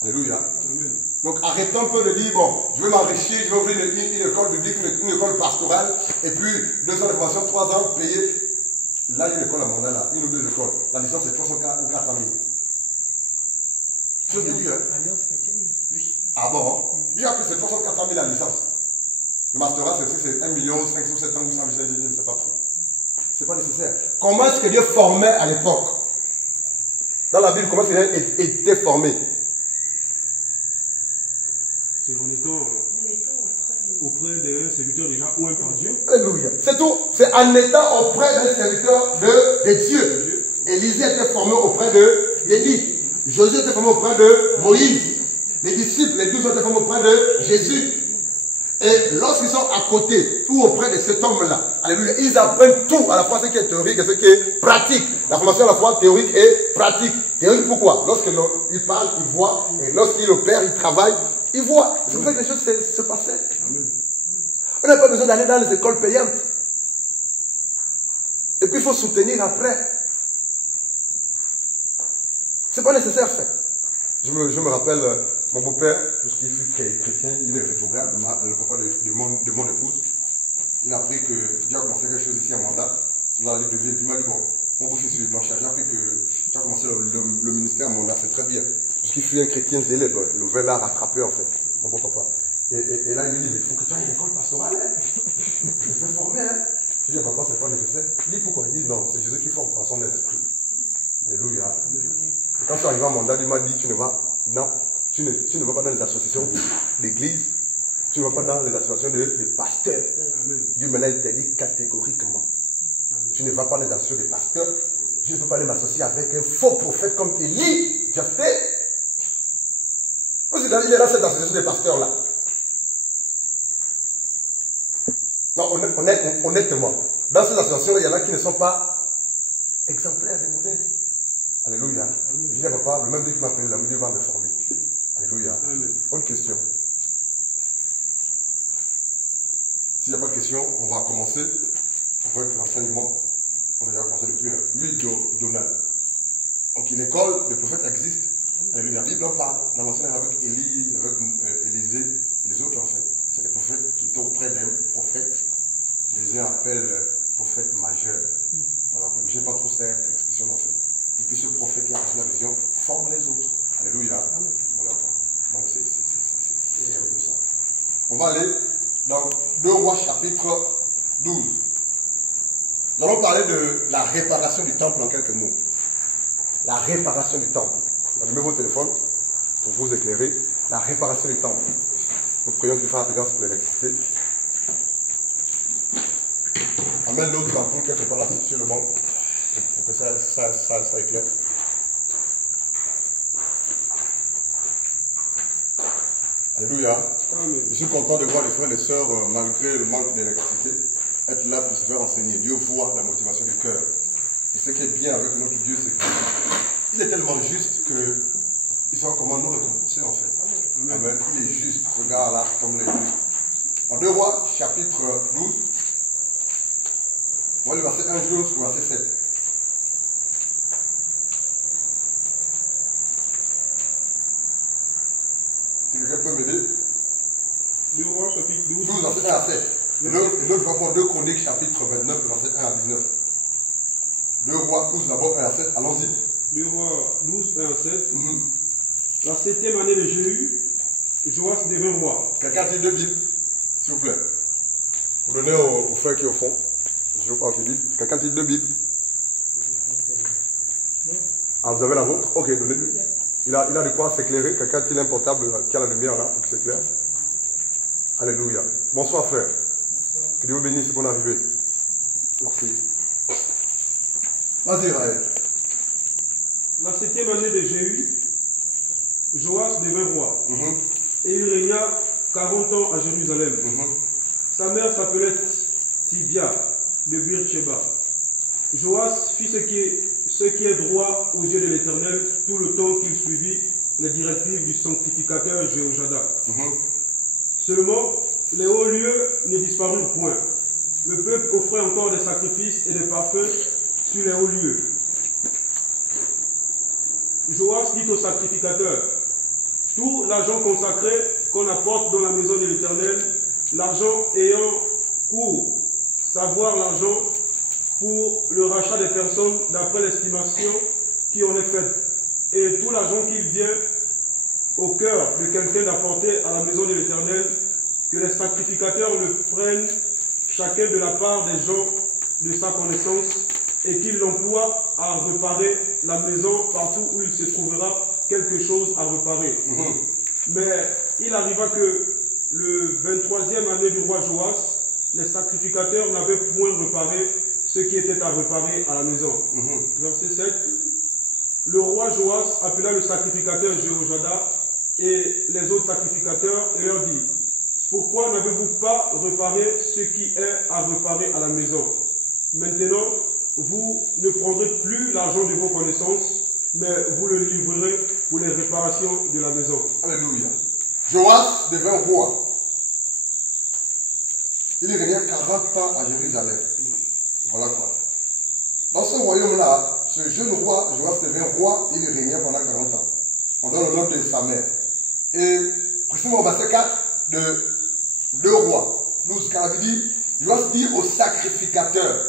Alléluia. Amen. Donc arrêtons un peu de dire, bon, je vais m'enrichir, je vais ouvrir une école biblique, une école pastorale, et puis 2 ans de formation, 3 ans payés. Là, il y a une école à Manda, là, une ou 2 écoles. La licence c'est 300 ou 400 000. Chose de Dieu, hein? Alliance chrétienne. Oui. Ah bon? J'ai appris c'est 300 ou 400 000 la licence. Le masterat, c'est 1 million, 500 ou 700 ou 800 000, je ne sais pas trop. C'est pas nécessaire. Comment est-ce que Dieu formait à l'époque? Dans la Bible, comment est-ce que Dieu était formé? C'est en étant auprès d'un serviteur déjà oint par Dieu. Alléluia. C'est tout. C'est en étant auprès d'un serviteur de Dieu. Élisée était formé auprès d'Élie. Josué était formé auprès de Moïse. Les disciples, les 12 étaient formés auprès de Jésus. Et lorsqu'ils sont à côté ou auprès de cet homme-là, alléluia, ils apprennent tout, à la fois ce qui est théorique et ce qui est pratique. La formation à la fois théorique et pratique. Théorique pourquoi? Lorsqu'il parle, il voit, et lorsqu'il opère, il travaille, il voit. C'est pour ça que les choses se passaient. Amen. On n'a pas besoin d'aller dans les écoles payantes. Et puis il faut soutenir après. C'est pas nécessaire ça. Je me rappelle, mon beau-père, puisqu'il fut chrétien, il est rétrograde, le papa de mon épouse. Il a appris que Dieu a commencé quelque chose ici à Manda, dans la livre de vie. Et puis il m'a dit, bon, mon beau-fils est blanchard, j'ai appris que tu as commencé le ministère à Manda, c'est très bien. Puisqu'il fut un chrétien zélé, le verre l'a rattrapé en fait, mon beau papa. Et là il me dit, mais il faut que tu ailles à l'école pastorale, hein. Je vais te former, hein. Je dis, papa, c'est pas nécessaire. Il dit, pourquoi? Il dit, non, c'est Jésus qui forme par son esprit. Alléluia. Et quand je suis arrivé à Manda, il m'a dit, tu ne vas pas dans les associations d'église, tu ne vas pas dans les associations de pasteurs. Amen. Dieu maintenant il t'a dit catégoriquement. Amen. Tu ne vas pas dans les associations de pasteurs. Je ne peux pas aller m'associer avec un faux prophète comme Élie, Jephthé. Il est dans cette association de pasteurs-là. Non, honnêtement, dans ces associations-là, il y en a qui ne sont pas exemplaires des modèles. Alléluia. Je dis à papa, le même Dieu qui m'a appelé, Dieu va me former. Alléluia. Amen. Autre question. S'il n'y a pas de question, on va commencer avec l'enseignement. On a déjà commencé depuis l'huile d'Onal. Donc une école de prophètes existe. Alléluia. La Bible en parle. Dans l'enseignement avec Élie, avec Élisée, les autres en fait. C'est des prophètes qui étaient auprès d'un prophète. Les uns appellent prophète majeur. Voilà. Je n'ai pas trop cette expression en fait. Et puis ce prophète qui a reçu la vision forme les autres. Alléluia. Voilà. Donc c'est un peu ça. On va aller dans 2 Rois chapitre 12. Nous allons parler de la réparation du temple en quelques mots. La réparation du temple. Allumez vos téléphones pour vous éclairer. La réparation du temple. Nous prions qu'il fasse grâce pour l'électricité. Amène l'autre ampoule quelque part là sur le banc. Pour que ça éclaire. Alléluia. Amen. Je suis content de voir les frères et les sœurs, malgré le manque d'électricité, être là pour se faire enseigner. Dieu voit la motivation du cœur. Et ce qui est bien avec notre Dieu, c'est qu'il est tellement juste qu'il sait comment nous récompenser en fait. Amen. Amen. Il est juste. Regarde là, comme il est juste. En 2 Rois, chapitre 12. On va le verset 1 jusqu'au verset 7. Si quelqu'un peut m'aider. 2 Rois, chapitre 12. 12, verset 1 à 7. Et l'autre va prendre 2 Chroniques, chapitre 29, verset 1 à 19. 2 Rois 12, d'abord 1 à 7. Allons-y. 2 Rois 12, 1 à 7. La 7e année de Jéhu, Joas devint roi. Quelqu'un a-t-il 2 Bibles, s'il vous plaît? Vous donnez au frère qui est au fond. Je veux pas que Bible. Quelqu'un a-t-il 2 Bibles? Ah, vous avez la vôtre? Ok, donnez-lui. Il a de quoi s'éclairer. Quelqu'un a-t-il un portable qui a la lumière là pour qu'il s'éclaire? Alléluia. Bonsoir frère. Que Dieu vous bénisse, c'est bon arrivé. Merci. Vas-y, Raël. La 7e année de Jéhu, Joas devint roi. Et il régna 40 ans à Jérusalem. Sa mère s'appelait Tibia de Beersheba. Joas fit ce qui est droit aux yeux de l'Éternel tout le temps qu'il suivit les directives du sanctificateur Jéhojada. Seulement, les hauts lieux ne disparurent point. Le peuple offrait encore des sacrifices et des parfums sur les hauts lieux. Joas dit au sacrificateur: tout l'argent consacré qu'on apporte dans la maison de l'Éternel, l'argent ayant pour savoir l'argent pour le rachat des personnes d'après l'estimation qui en est faite, et tout l'argent qui vient au cœur de quelqu'un d'apporter à la maison de l'Éternel, que les sacrificateurs le prennent chacun de la part des gens de sa connaissance, et qu'il l'emploie à réparer la maison partout où il se trouvera quelque chose à réparer. Mais il arriva que le 23e année du roi Joas, les sacrificateurs n'avaient point réparé ce qui était à réparer à la maison. Verset 7. Le roi Joas appela le sacrificateur Jéhojada et les autres sacrificateurs et leur dit: pourquoi n'avez-vous pas réparé ce qui est à réparer à la maison? Maintenant, vous ne prendrez plus l'argent de vos connaissances, mais vous le livrerez pour les réparations de la maison. Alléluia. Joas devint roi. Il régna 40 ans à Jérusalem. Voilà quoi. Dans ce royaume-là, ce jeune roi, Joas devint roi, il régna pendant 40 ans. On donne le nom de sa mère. Et précisément au verset 4 de 2 Rois 12, car il dit, Joas dit au sacrificateur: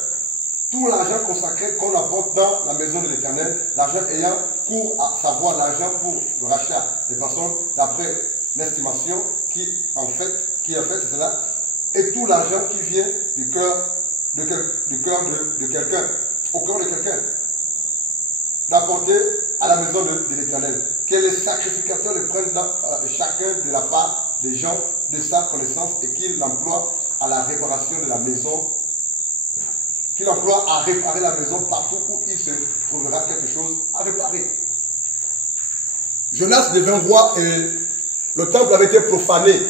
tout l'argent consacré qu'on apporte dans la maison de l'Éternel, l'argent ayant pour à savoir l'argent pour le rachat des personnes, d'après l'estimation qui est faite, c'est cela, et tout l'argent qui vient du cœur de quelqu'un, au cœur de quelqu'un, d'apporter à la maison de l'Éternel, que les sacrificateurs le prennent chacun de la part des gens de sa connaissance et qu'il l'emploie à la réparation de la maison, qu'il emploie à réparer la maison partout où il se trouvera quelque chose à réparer. Jonas devint roi et le temple avait été profané.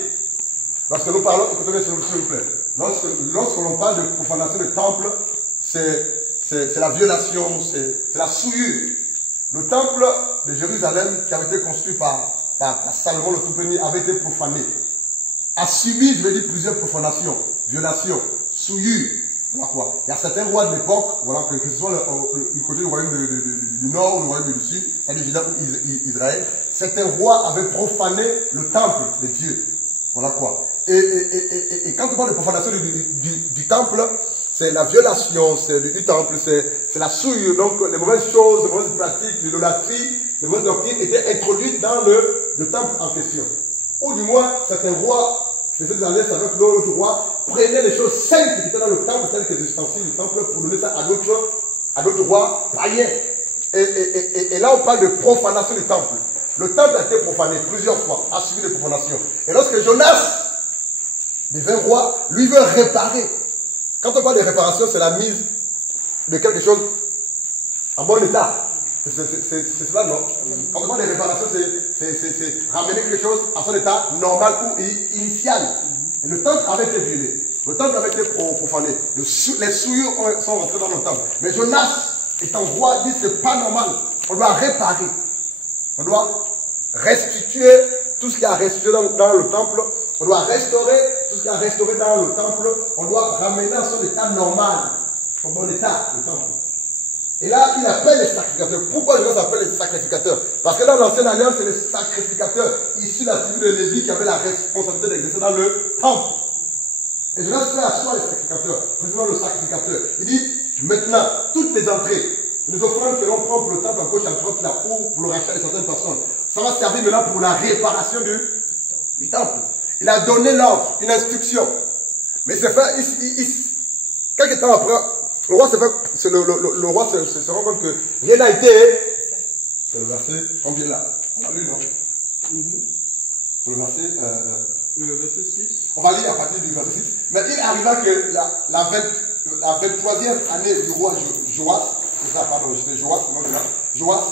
Lorsque nous parlons, écoutez s'il vous plaît, lorsque l'on parle de profanation du temple, c'est la violation, c'est la souillure. Le temple de Jérusalem, qui avait été construit par Salomon le tout premier, avait été profané. A subi, je vais dire, plusieurs profanations, violations, souillures. Voilà quoi. Il y a certains rois de l'époque, voilà, que ce soit du côté du royaume du nord ou du royaume du sud, c'est-à-dire Juda ou Israël, certains rois avaient profané le temple de Dieu. Voilà quoi. Et quand on parle de profanation du temple, c'est la violation du temple, c'est la souillure. Donc les mauvaises choses, les mauvaises pratiques, l'idolâtrie, les mauvaises doctrines étaient introduites dans le temple en question. Ou du moins, certains rois faisaient des alliances avec d'autres rois, prenaient les choses saintes qui étaient dans le temple, telles que les ustensiles du temple, pour donner ça à d'autres rois païens. Et là, on parle de profanation du temple. Le temple a été profané plusieurs fois, a subi des profanations. Et lorsque Jonas devint roi, lui veut réparer. Quand on parle de réparation, c'est la mise de quelque chose en bon état. C'est cela, non? Quand on parle de réparation, c'est ramener quelque chose à son état normal ou initial. Et le temple avait été violé. Le temple avait été profané. Les souillures sont rentrées dans le temple. Mais Jonas, étant roi, dit c'est pas normal. On doit réparer. On doit restituer tout ce qui a restitué dans le temple. On doit restaurer tout ce qui a restauré dans le temple. On doit ramener à son état normal. en bon état, le temple. Et là, il appelle les sacrificateurs. Pourquoi Jonas appelle les sacrificateurs? Parce que dans l'Ancienne Alliance, c'est les sacrificateurs issus de la tribu de Lévi qui avaient la responsabilité d'exercer dans le temple. Et Jonas fait asseoir les sacrificateurs, précisément le sacrificateur. Il dit, maintenant, toutes les entrées, les offrandes que l'on prend pour le temple à gauche et à droite là, ou pour le rachat de certaines personnes, ça va servir maintenant pour la réparation du temple. Il a donné l'ordre, une instruction. Mais c'est fait, quelques temps après, le roi se rend compte que rien n'a été. C'est le verset, combien là? On a lu, non? C'est le verset. Le verset 6. On va lire à partir du verset 6. Mais il arriva que la 23e année du roi Joas, c'est ça, pardon, c'était Joas, non, Joas,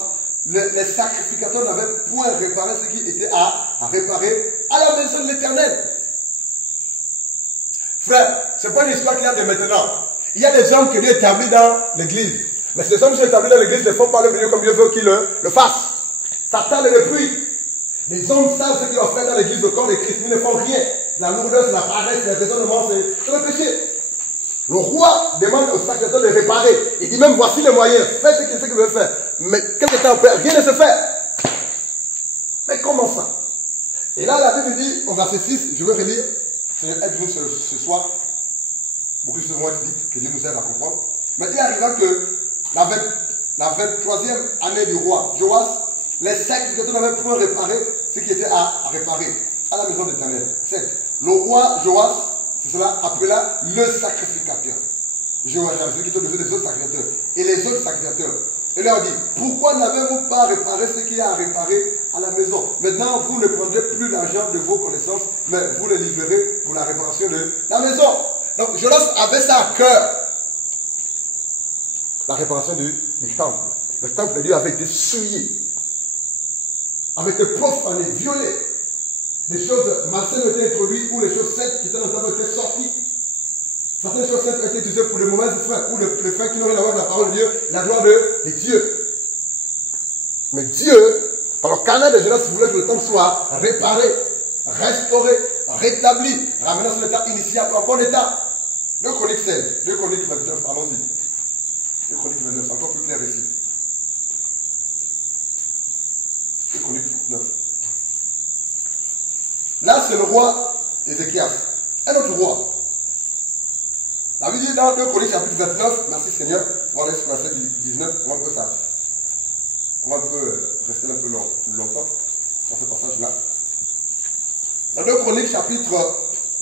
les sacrificateurs n'avaient point réparé ce qui était à réparer à la maison de l'Éternel. Frère, ce n'est pas une histoire qu'il y a de maintenant. Il y a des hommes que Dieu établit dans l'église. Mais ces hommes qui sont établis dans l'église ne font pas le Dieu comme Dieu veut qu'ils le fassent. Satan les dépouille. Les hommes savent ce qu'ils doivent faire dans l'église, le corps de Christ. Ils ne font rien. La lourdeur, c'est la paresse, c'est le raisonnement, c'est le péché. Le roi demande au sacrificateur de réparer. Il dit même, voici les moyens. Faites ce qu'il veut faire. Mais quelque temps après, rien ne se fait. Mais comment ça? Et là, la Bible dit, au verset 6, je vais relire. Seigneur, aide-nous ce soir. Beaucoup de choses vont être dites, que Dieu nous aide à comprendre. Mais il arriva que la 23e année du roi Joas, les sacrificateurs n'avaient point réparé ce qui était à réparer à la maison d'Éternel. 7. Le roi Joas, c'est cela, appela le sacrificateur. Joas, celui qui était devenu des autres sacrificateurs. Et les autres sacrificateurs. Et leur dit, pourquoi n'avez-vous pas réparé ce qu'il y a à réparer à la maison? Maintenant, vous ne prendrez plus l'argent de vos connaissances, mais vous le livrerez pour la réparation de la maison. Donc, Jonas avait ça à cœur. La réparation du temple. Le temple de Dieu avait été souillé, avait été profané, violé. Des choses malsaines ont été introduites, ou les choses saintes qui étaient dans le temple ont été sorties. Certaines choses saintes ont été utilisées pour les mauvaises fins, ou les fins qui n'ont rien à voir avec la parole de Dieu, la gloire de Dieu. Mais Dieu, par le canal de Jonas, voulait que le temple soit réparé, restauré, rétabli, ramené à son état initial, en bon état. 2 Chroniques 16, 2 Chroniques 29, allons-y. 2 Chroniques 29, c'est encore plus clair ici. 2 Chroniques 9. Là, c'est le roi Ézéchias, un autre roi. La Bible dit dans 2 Chroniques chapitre 29, merci Seigneur, on va aller sur verset 19, on peut ça. On va rester un peu longtemps dans ce passage-là. Dans 2 Chroniques chapitre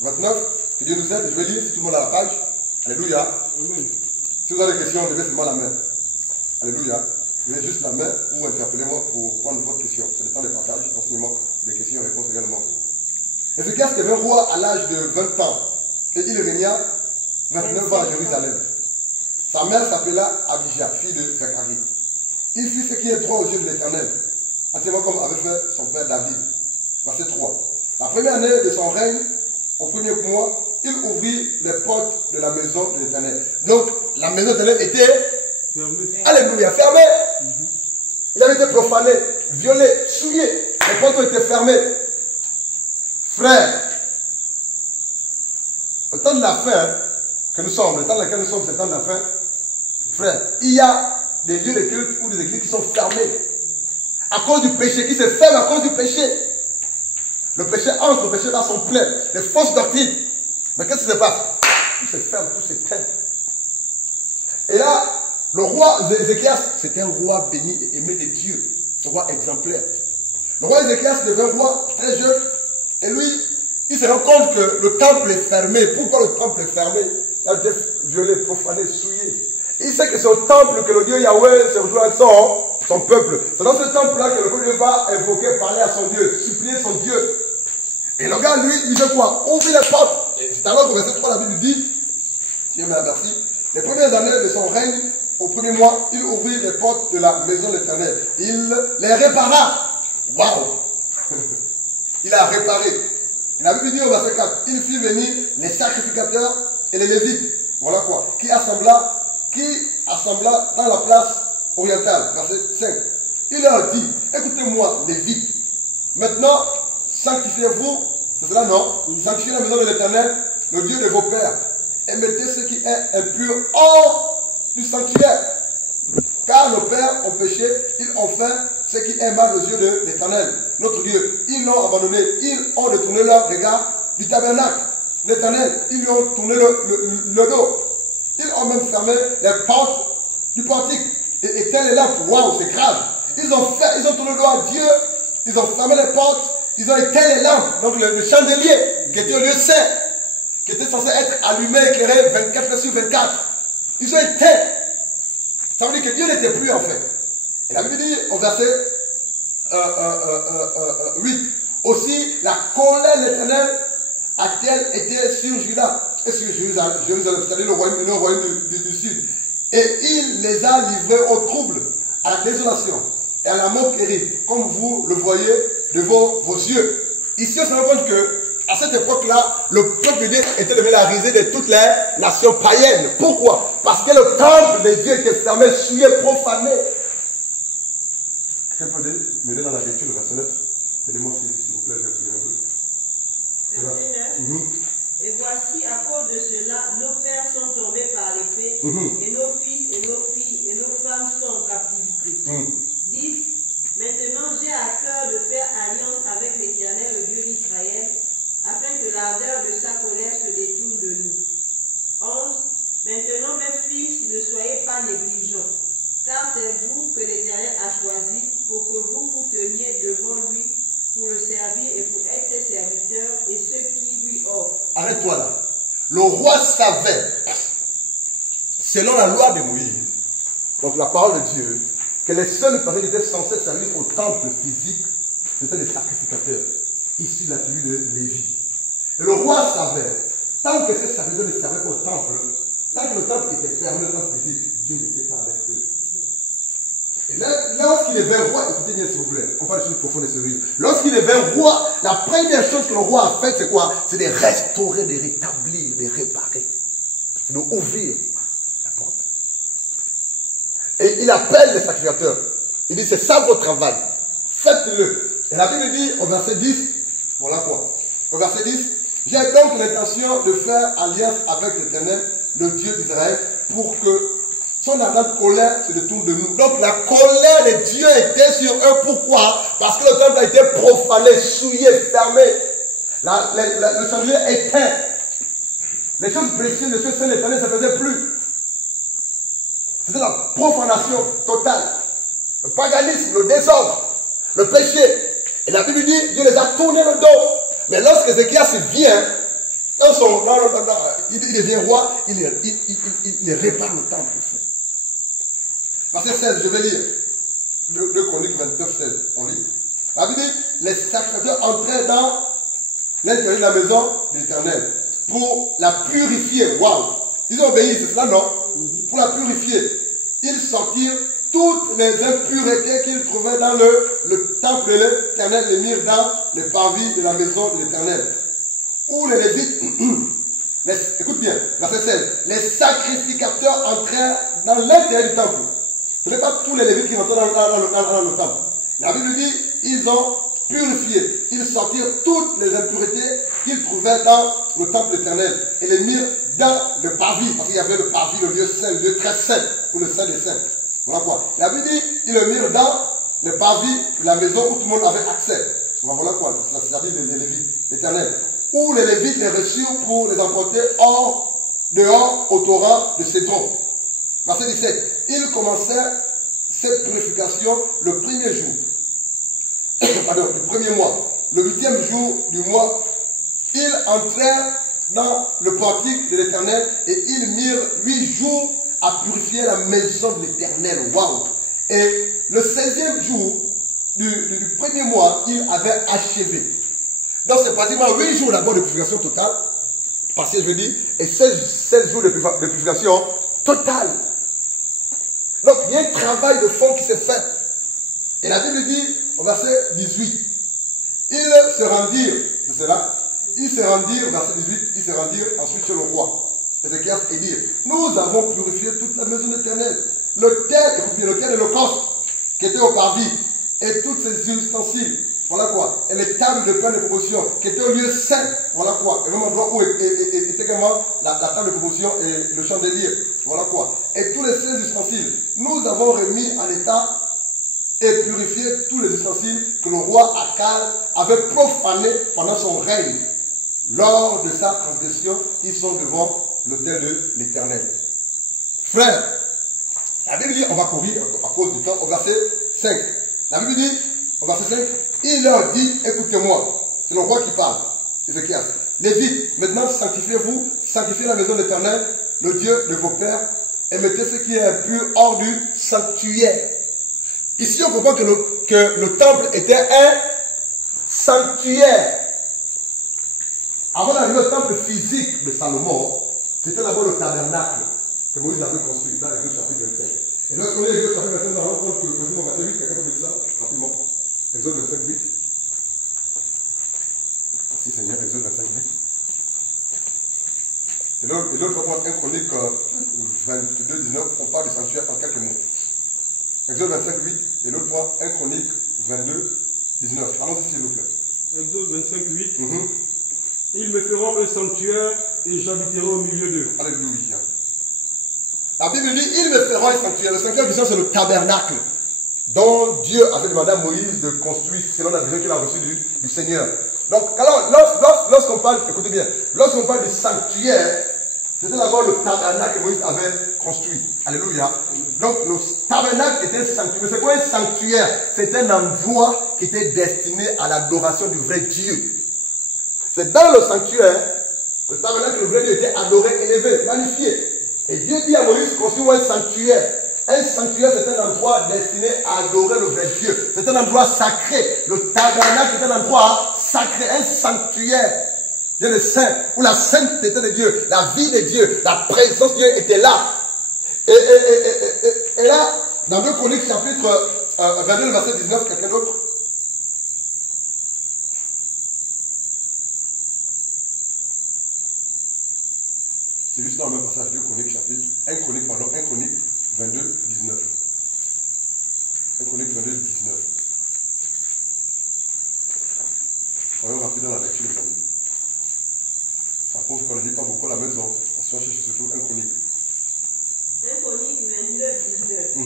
29, que Dieu nous aide, je vais lire si tout le monde a la page. Alléluia. Amen. Si vous avez des questions, levez seulement la main. Alléluia. Levez juste la main ou interpellez-moi pour prendre votre question. C'est le temps de partage, enseignement, des questions et réponses également. Ézéchias devint roi à l'âge de 20 ans et il régna 29 ans à Jérusalem. Sa mère s'appela Abijah, fille de Zacharie. Il fit ce qui est droit aux yeux de l'Éternel, entièrement comme avait fait son père David. Verset 3. La première année de son règne, au premier mois, il ouvrit les portes de la maison de l'Éternel. Donc, la maison de l'Éternel était fermée. Alléluia, fermée. Il avait été profané, violé, souillé. Les portes ont été fermées. Frère, le temps de la fin que nous sommes, le temps dans lequel nous sommes, c'est le temps de la fin. Frère, il y a des lieux de culte ou des églises qui sont fermés à cause du péché, qui se ferment à cause du péché. Le péché entre, le péché va son plein, les fausses doctrines. Mais qu'est-ce qui se passe? Tout se ferme, tout s'éteint. Et là, le roi Ézéchias, c'était un roi béni et aimé de Dieu, un roi exemplaire. Le roi Ézéchias devint roi très jeune, et lui, il se rend compte que le temple est fermé. Pourquoi le temple est fermé? Il a été violé, profané, souillé. Il sait que c'est au temple que le Dieu Yahweh se rejoint avec son peuple. C'est dans ce temple-là que le Dieu va invoquer, parler à son Dieu, supplier son Dieu. Et le gars, lui, il veut quoi? Ouvrir les portes. Et c'est alors que verset 3, la Bible dit, Dieu merci, les premières années de son règne, au premier mois, il ouvrit les portes de la maison de l'Éternel. Il les répara. Waouh! Il a réparé. Et la Bible dit au verset 4, il fit venir les sacrificateurs et les lévites. Voilà quoi? Qui assembla dans la place orientale. Verset 5. Il leur dit, écoutez-moi, lévites. Maintenant, sanctifiez-vous, c'est cela non? Sanctifiez la maison de l'Éternel, le Dieu de vos pères, et mettez ce qui est impur hors du sanctuaire. Car nos pères ont péché, ils ont fait ce qui est mal aux yeux de l'Éternel, notre Dieu. Ils l'ont abandonné, ils ont détourné leur regard du tabernacle. L'Éternel, ils lui ont tourné le dos. Ils ont même fermé les portes du portique et éteint les lampes. Waouh, c'est grave. Ils ont tourné le dos à Dieu, ils ont fermé les portes, ils ont éteint les lampes, donc le chandelier qui était au lieu saint, qui était censé être allumé, éclairé 24 heures sur 24. Ils ont éteint. Ça veut dire que Dieu n'était plus en fait. Et la Bible dit au verset 8, aussi la colère de l'Éternel a-t-elle été sur Juda et sur Jérusalem, c'est-à-dire le royaume du sud. Et il les a livrés au trouble, à la désolation et à la moquerie, comme vous le voyez de vos yeux. Ici, on se rend compte qu'à cette époque-là, le peuple de Dieu était devenu la risée de toutes les nations païennes. Pourquoi? Parce que le temple de Dieu était fermé, souillé, profané. Quelqu'un peut m'aider dans la lecture, le verset 9? Aidez-moi s'il vous plaît, je vais prier un peu. Verset 9. Et voici, à cause de cela, nos pères sont tombés par l'épée, et nos fils et nos filles et nos femmes sont en captivité. 10. Maintenant, j'ai à cœur de faire alliance avec l'Éternel, le Dieu d'Israël, afin que l'ardeur de sa colère se détourne de nous. 11. Maintenant, mes fils, ne soyez pas négligents, car c'est vous que l'Éternel a choisi pour que vous vous teniez devant lui, pour le servir et pour être ses serviteurs et ceux qui lui offrent. Arrête-toi là. Le roi savait, selon la loi de Moïse, donc la parole de Dieu, que les seules personnes qui étaient censées servir au temple physique, c'était les sacrificateurs, issus de la tribu de Lévi. Et le roi savait, tant que ces serviteurs ne servaient qu'au temple, tant que le temple était fermé, le temple physique, Dieu n'était pas avec eux. Et là, lorsqu'il est vers roi, écoutez bien s'il vous plaît, on parle de choses profondes et sérieuses. Lorsqu'il est vers roi, la première chose que le roi a faite, c'est quoi? C'est de restaurer, de rétablir, de réparer. C'est d'ouvrir la porte. Et il appelle les sacrificateurs. Il dit, c'est ça votre travail. Faites-le. Et la Bible dit, au verset 10, voilà quoi. Au verset 10, j'ai donc l'intention de faire alliance avec l'Éternel, le Dieu d'Israël, pour que son ardente colère se détourne de nous. Donc la colère de Dieu était sur eux. Pourquoi? Parce que le temple a été profané, souillé, fermé. Le chandelier éteint. Les choses précieuses, les choses saintes de l'Éternel ne se faisaient plus. C'était la profanation totale. Le paganisme, le désordre, le péché. Et la Bible dit, Dieu les a tournés le dos. Mais lorsque Ézéchias vient, il devient roi, il répare le temple. Verset 16, je vais lire. 2 Chroniques 29, 16. On lit. La Bible dit, les sacrificateurs entraient dans l'intérieur de la maison de l'Éternel pour la purifier. Waouh! Ils ont obéi, c'est cela, non? Pour la purifier. Ils sortirent toutes les impuretés qu'ils trouvaient dans le temple de l'Éternel, les mirent dans les parvis de la maison de l'Éternel. Où les Lévites, écoute bien, verset 16, les sacrificateurs entrèrent dans l'intérieur du temple. Ce n'est pas tous les Lévites qui rentrent dans le temple. La Bible dit, ils ont purifié. Ils sortirent toutes les impuretés qu'ils trouvaient dans le temple éternel et les mirent dans le parvis. Parce qu'il y avait le parvis, le lieu saint, le lieu très saint, ou le saint des saints. Voilà quoi. La Bible dit, ils le mirent dans le parvis de la maison où tout le monde avait accès. Voilà quoi. C'est-à-dire les Lévites, l'éternel. Où les Lévites les reçurent pour les emporter dehors au torrent de Cédron. Verset 17. Ils commencèrent cette purification le premier jour. Pardon, du premier mois. Le 8e jour du mois, ils entrèrent dans le portique de l'Éternel et ils mirent 8 jours à purifier la maison de l'Éternel. Waouh! Et le 16e jour du premier mois, ils avaient achevé. Donc c'est pratiquement 8 jours d'abord de purification totale, partielle je veux dire, et 16 jours de purification totale. Donc il y a un travail de fond qui s'est fait. Et la Bible dit, au verset 18, ils se rendirent, c'est cela, ils se rendirent, verset 18, ils se rendirent ensuite chez le roi, Ézéchias, et dirent, nous avons purifié toute la maison de l'Éternel, l'autel et l'holocauste qui était au parvis, et tous ses ustensiles, voilà quoi. Et les tables de pain de proposition, qui étaient au lieu saint, voilà quoi. Et le même endroit où était également la table de proposition et le chandelier, voilà quoi. Et tous les 16 ustensiles, nous avons remis à l'état et purifié tous les ustensiles que le roi Akal avait profanés pendant son règne. Lors de sa transgression, ils sont devant l'autel de l'Éternel. Frère, la Bible dit, on va courir à cause du temps, au verset 5. La Bible dit, au verset 5, il leur dit, écoutez-moi, c'est le roi qui parle, Ézéchias. Lévites, maintenant sanctifiez-vous, sanctifiez la maison de l'Éternel, le Dieu de vos pères, et mettez ce qui est impur hors du sanctuaire. Ici, on comprend que le temple était un sanctuaire. Avant d'arriver au temple physique de Salomon, c'était d'abord le tabernacle que Moïse avait construit dans l'Exode chapitre 25. Et lorsqu'on est Exode chapitre 25, nous allons compte que le président verset 8, quelqu'un peut me dire ça rapidement. Exode 25, 8. Merci Seigneur, Exode 25, 8. Et l'autre va prendre 1 Chronique 22, 19, on parle du sanctuaire en quelques mots. Exode 25, 8, et l'autre prend 1 Chronique 22, 19. Allons-y s'il vous plaît. Exode 25, 8. Ils me feront un sanctuaire et j'habiterai au milieu d'eux. Alléluia. La Bible dit, ils me feront un sanctuaire. Le sanctuaire du Seigneur, c'est le tabernacle dont Dieu avait demandé à Moïse de construire selon la vision qu'il a reçue du Seigneur. Donc, alors, lorsqu'on parle, écoutez bien, lorsqu'on parle du sanctuaire, c'était d'abord le tabernacle que Moïse avait construit. Alléluia. Donc, le tabernacle était un sanctuaire. Mais c'est quoi un sanctuaire? C'est un endroit qui était destiné à l'adoration du vrai Dieu. C'est dans le sanctuaire, le tabernacle, le vrai Dieu était adoré, élevé, magnifié. Et Dieu dit à Moïse, construis un sanctuaire. Un sanctuaire, c'est un endroit destiné à adorer le vrai Dieu. C'est un endroit sacré. Le tabernacle est un endroit sacré, un sanctuaire. Dieu le saint, où la sainteté de Dieu, la vie de Dieu, la présence de Dieu était là. Et là, dans 2 Chroniques chapitre 22, verset 19, quelqu'un d'autre? C'est juste dans le même passage, 1 Chronique 22, 19. 1 Chronique 22, 19. Voyons rapide dans la lecture, les amis. Ça prouve qu'on ne lit pas beaucoup à la maison. On se cherche surtout 1 Chronique. 1 Chronique 22, 19.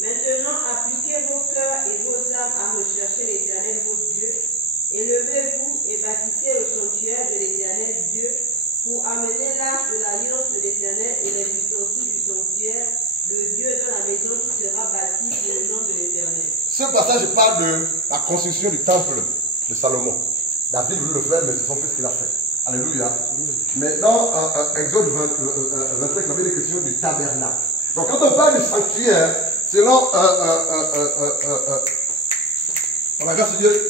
Maintenant, appliquez vos cœurs et vos âmes à rechercher l'Éternel, votre Dieu. Élevez-vous et bâtissez le sanctuaire de l'Éternel Dieu, pour amener l'arche de l'alliance de l'Éternel et les ustensiles du sanctuaire, le Dieu dans la maison qui sera bâtie pour le nom de l'Éternel. Ce passage parle de la construction du temple de Salomon. David voulait le faire, mais c'est son fils qui l'a fait. Alléluia. Mais dans Exode 25, la Bible est question du tabernacle. Donc quand on parle du sanctuaire, selon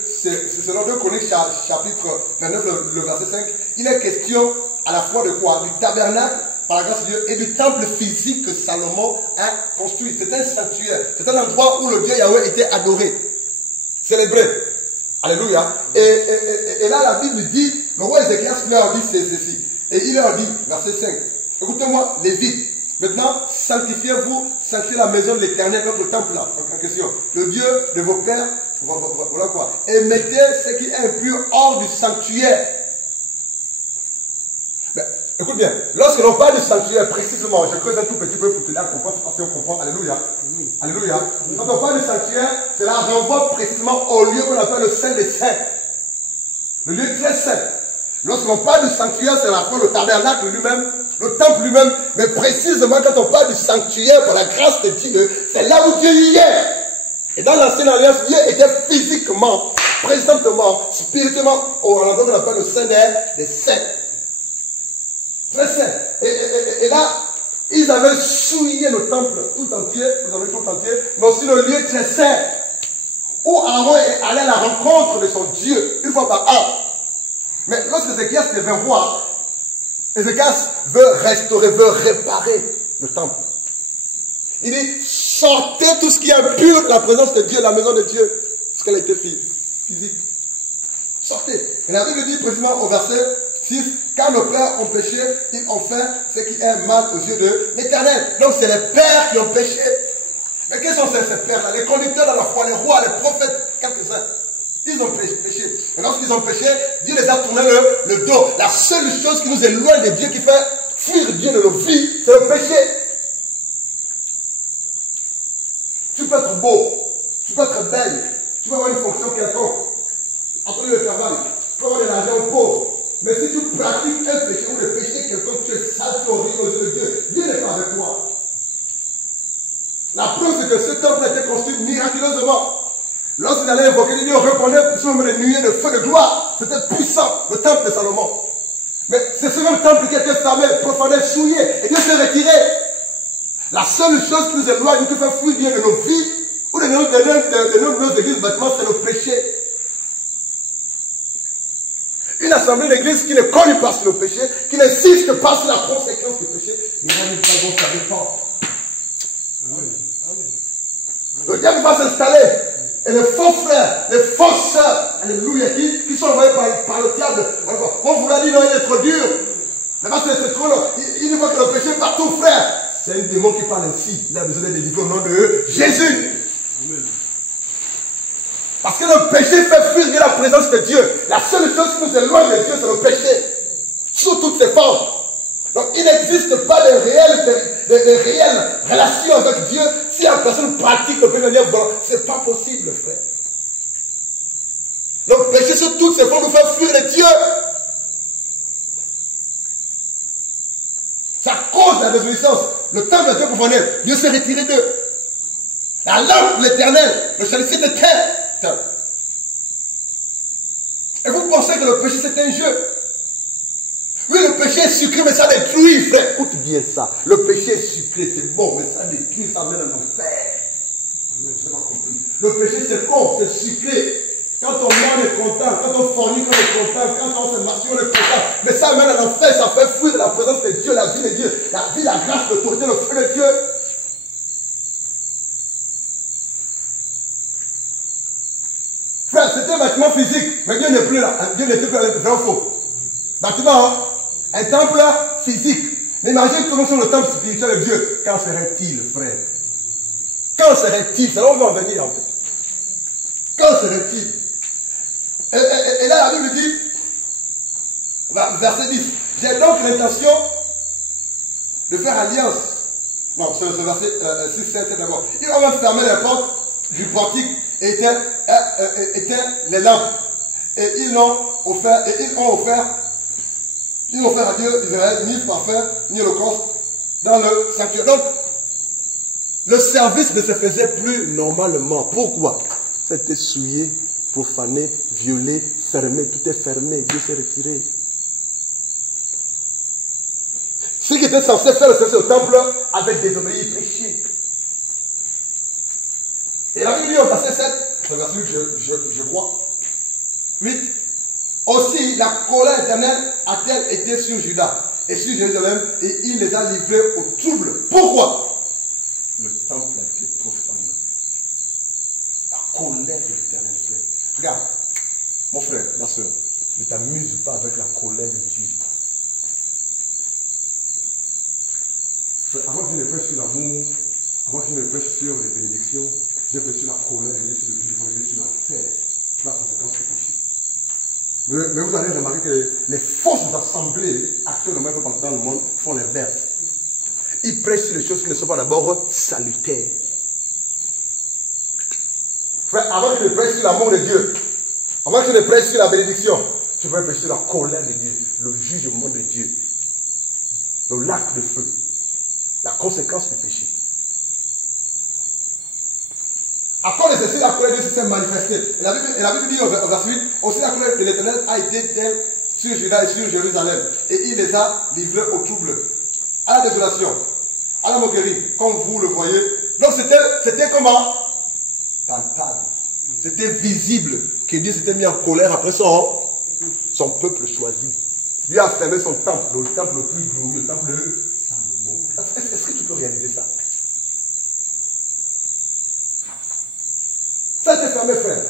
c'est selon 2 Chroniques chapitre 29, le verset 5, il est question à la fois de quoi? Du tabernacle, par la grâce de Dieu, et du temple physique que Salomon a construit. C'est un sanctuaire. C'est un endroit où le Dieu Yahweh était adoré, célébré. Alléluia. Et là, la Bible dit, le roi Ézéchias leur dit ceci. Et il leur dit, verset 5, écoutez-moi, Lévites, maintenant, sanctifiez-vous, sanctifiez la maison de l'Éternel, notre temple là, en question. Le Dieu de vos pères, voilà quoi. Et mettez ce qui est impur hors du sanctuaire. Mais, écoute bien, lorsque l'on parle du sanctuaire, précisément, je creuse un tout petit peu pour te dire comprendre, parce qu'on comprend, alléluia. Alléluia. Quand on parle du sanctuaire, cela renvoie précisément au lieu qu'on appelle le Saint des Saints. Le lieu très saint. Lorsqu'on parle du sanctuaire, c'est la fois le tabernacle lui-même, le temple lui-même. Mais précisément, quand on parle du sanctuaire, par la grâce de Dieu, c'est là où Dieu y est. Et dans l'ancienne alliance, Dieu était physiquement, présentement, spirituellement, au endroit qu'on appelle le Saint des Saints. Très saint. Et là, ils avaient souillé le temple tout entier, mais aussi le lieu très saint, où Aaron allait à la rencontre de son Dieu, une fois par an. Mais lorsque Ézéchias devient roi, Ézéchias veut restaurer, veut réparer le temple. Il dit, sortez tout ce qui est impur de la présence de Dieu, de la maison de Dieu, parce qu'elle était physique. Sortez. Et la Bible dit précisément au verset 6, quand nos pères ont péché, ils ont fait ce qui est mal aux yeux de l'Éternel. Donc c'est les pères qui ont péché. Mais quels sont ces pères-là? Les conducteurs dans la foi, les rois, les prophètes, quelques-uns. Ils ont péché. Et lorsqu'ils ont péché, Dieu les a tourné le dos. La seule chose qui nous éloigne de Dieu, qui fait fuir Dieu de nos vies, c'est le péché. Tu peux être beau, tu peux être belle, tu peux avoir une fonction quelconque, après le travail, tu peux avoir de l'argent pauvre. Mais si tu pratiques un péché ou le péché quelconque, tu es sale, tu es horrible aux yeux de Dieu. Dieu n'est pas avec toi. La preuve, c'est que ce temple a été construit miraculeusement. Lorsqu'il allait invoquer Dieu, on répondait sur les nuées de feu de gloire. C'était puissant, le temple de Salomon. Mais c'est ce même temple qui a été fermé, profané, souillé, et Dieu s'est retiré. La seule chose qui nous éloigne, qui fait fuir Dieu de nos vies, ou de nos églises bâtiments, c'est le péché. Une assemblée d'église qui ne cogne pas sur le péché, qui n'insiste pas sur la conséquence du péché, n'arrive pas à sa défense. Le diable va s'installer. Et les faux frères, les fausses sœurs, alléluia, qui sont envoyés par le diable. On vous l'a dit, non, il est trop dur. Mais parce que c'est trop long. Il voit que le péché partout, frère. C'est un démon qui parle ainsi. Il a besoin d'être délivré au nom de Jésus. Amen. Parce que le péché fait fuir la présence de Dieu. La seule chose qui nous éloigne de Dieu, c'est le péché. Sous toutes ses formes. Donc il n'existe pas de réelles relations avec Dieu si la personne pratique le péché. Ce n'est pas possible, frère. Le péché sous toutes ses formes nous fait fuir de Dieu. Ça cause la désobéissance. Le temple a été profané. Dieu s'est retiré d'eux. La lampe de l'éternel, le salut s'est éteint. Et vous pensez que le péché c'est un jeu? Oui, le péché est sucré, mais ça détruit, frère. Écoute bien ça. Le péché est sucré, c'est bon, mais ça détruit, ça mène en enfer. Je n'ai pas compris. Le péché c'est bon, c'est sucré. Quand on ment, on est content. Quand on fornique, on est content. Quand on se marie, on est content. Mais ça mène en enfer, ça fait fuir la présence de Dieu, la vie de Dieu, la vie, la grâce, l'autorité, le feu de Dieu. Frère, c'était un bâtiment physique, mais Dieu n'est plus là. Dieu n'était plus là, c'est un faux. Bâtiment, hein? Un temple physique. Mais imagine comment sont le temple spirituel de Dieu. Quand serait-il, frère? Quand serait-il? Ça, on va en venir en fait. Quand serait-il? Et là, la Bible dit, verset 10, j'ai donc l'intention de faire alliance. Non, c'est le verset 6, 7 d'abord. Ils ont même fermé les portes du portique et éteint les lampes. Et ils ont offert à Dieu Israël ni parfum, ni holocauste dans le sanctuaire. Donc, le service ne se faisait plus normalement. Pourquoi? C'était souillé, profané, violé, fermé. Tout est fermé. Dieu s'est retiré. Ceux qui étaient censés faire le service au temple avaient désobéi, péché. Et la Bible dit au verset 7, c'est le verset que je crois. 8. Aussi, la colère éternelle a-t-elle été sur Juda et sur Jérusalem, et il les a livrés au trouble. Pourquoi? Le temple a été profané. La colère de l'éternel. Regarde, mon frère, ma soeur, ne t'amuse pas avec la colère de Dieu. Avant que je ne prêche sur l'amour, avant que je ne prêche sur les bénédictions, j'ai prêché sur la colère et sur le vivre et sur l'enfer, sur la conséquence du péché. Mais vous allez remarquer que les fausses assemblées actuellement dans le monde font l'inverse. Ils prêchent sur les choses qui ne sont pas d'abord salutaires. Frère, avant que je ne prêche sur l'amour de Dieu, avant que je ne prêche sur la bénédiction, je vais prêcher sur la colère de Dieu, le jugement de Dieu, le lac de feu, la conséquence du péché. À cause de ceci, la colère de Dieu s'est manifestée. Et la Bible dit au verset 8, aussi la colère de l'Éternel a été telle sur Juda et sur Jérusalem. Et il les a livrés au trouble, à la désolation, à la moquerie, comme vous le voyez. Donc c'était comment? Palpable. C'était visible que Dieu s'était mis en colère après son peuple choisi. Dieu a fermé son temple, le temple le plus glorieux, le temple de Salomon. Est-ce que tu peux réaliser ça? Ça t'est fermé, frère.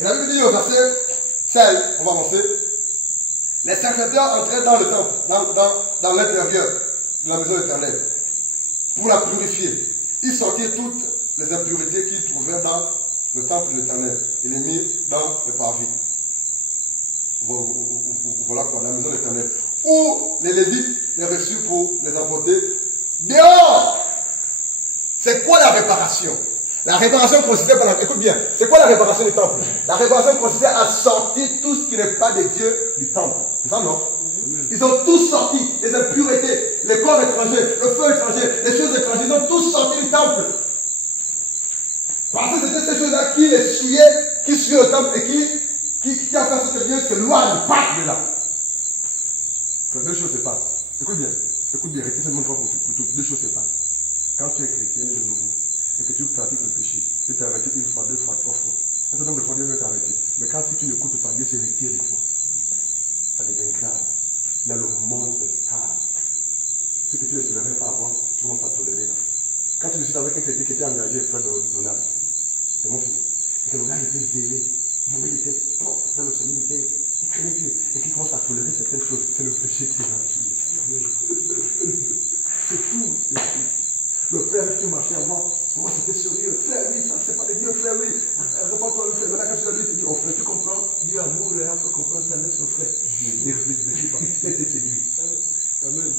Et la Bible dit au verset 16, on va avancer. Les serviteurs entraient dans le temple, dans l'intérieur de la maison éternelle, pour la purifier. Ils sortirent les impuretés qu'ils trouvaient dans le temple de l'Éternel et les mirent dans le parvis. Voilà quoi, la maison de l'Éternel. Où les Lévites les reçurent pour les emporter dehors. C'est quoi la réparation? La réparation consistait par écoute bien, c'est quoi la réparation du temple? La réparation consistait à sortir tout ce qui n'est pas de Dieu du temple. C'est ça, non? Ils ont tous sorti, les impuretés, les corps étrangers, le feu étranger, les choses étrangères, ils ont tous sorti du temple. Parce que c'était ces choses-là qui les suivaient, qui suivaient le temple et qui a fait ce que Dieu s'éloigne, part de là. Deux choses se passent. Écoute bien, retiens seulement une fois pour tout. Deux choses se passent. Quand tu es chrétien de nouveau et que tu pratiques le péché, tu t'es arrêté une fois, deux fois, trois fois. Un certain nombre de fois, Dieu veut t'arrêter. Mais quand si tu n'écoutes pas, Dieu se retire de toi. Ça devient grave. Là, le monde s'installe. Ce que tu ne tolérais pas avant, tu commences à tolérer là. Quand tu discutes avec un chrétien qui était engagé, frère Donald, c'est mon fils, et que le gars était zélé, il était propre dans le Seigneur, il craignait Dieu, et qu'il commence à tolérer certaines choses, c'est le péché qui est tué. C'est tout, c'est tout. Le frère qui marchait avant, moi c'était sérieux. Frère, oui, ça c'est pas de Dieu, frère, oui. Réponds-toi, le frère. Maintenant, quand tu l'as dit, tu dis, oh frère, tu comprends? Dieu amour, et on peut comprendre, ça laisse le frère. Ne réfléchis pas, il a été séduit. Amen.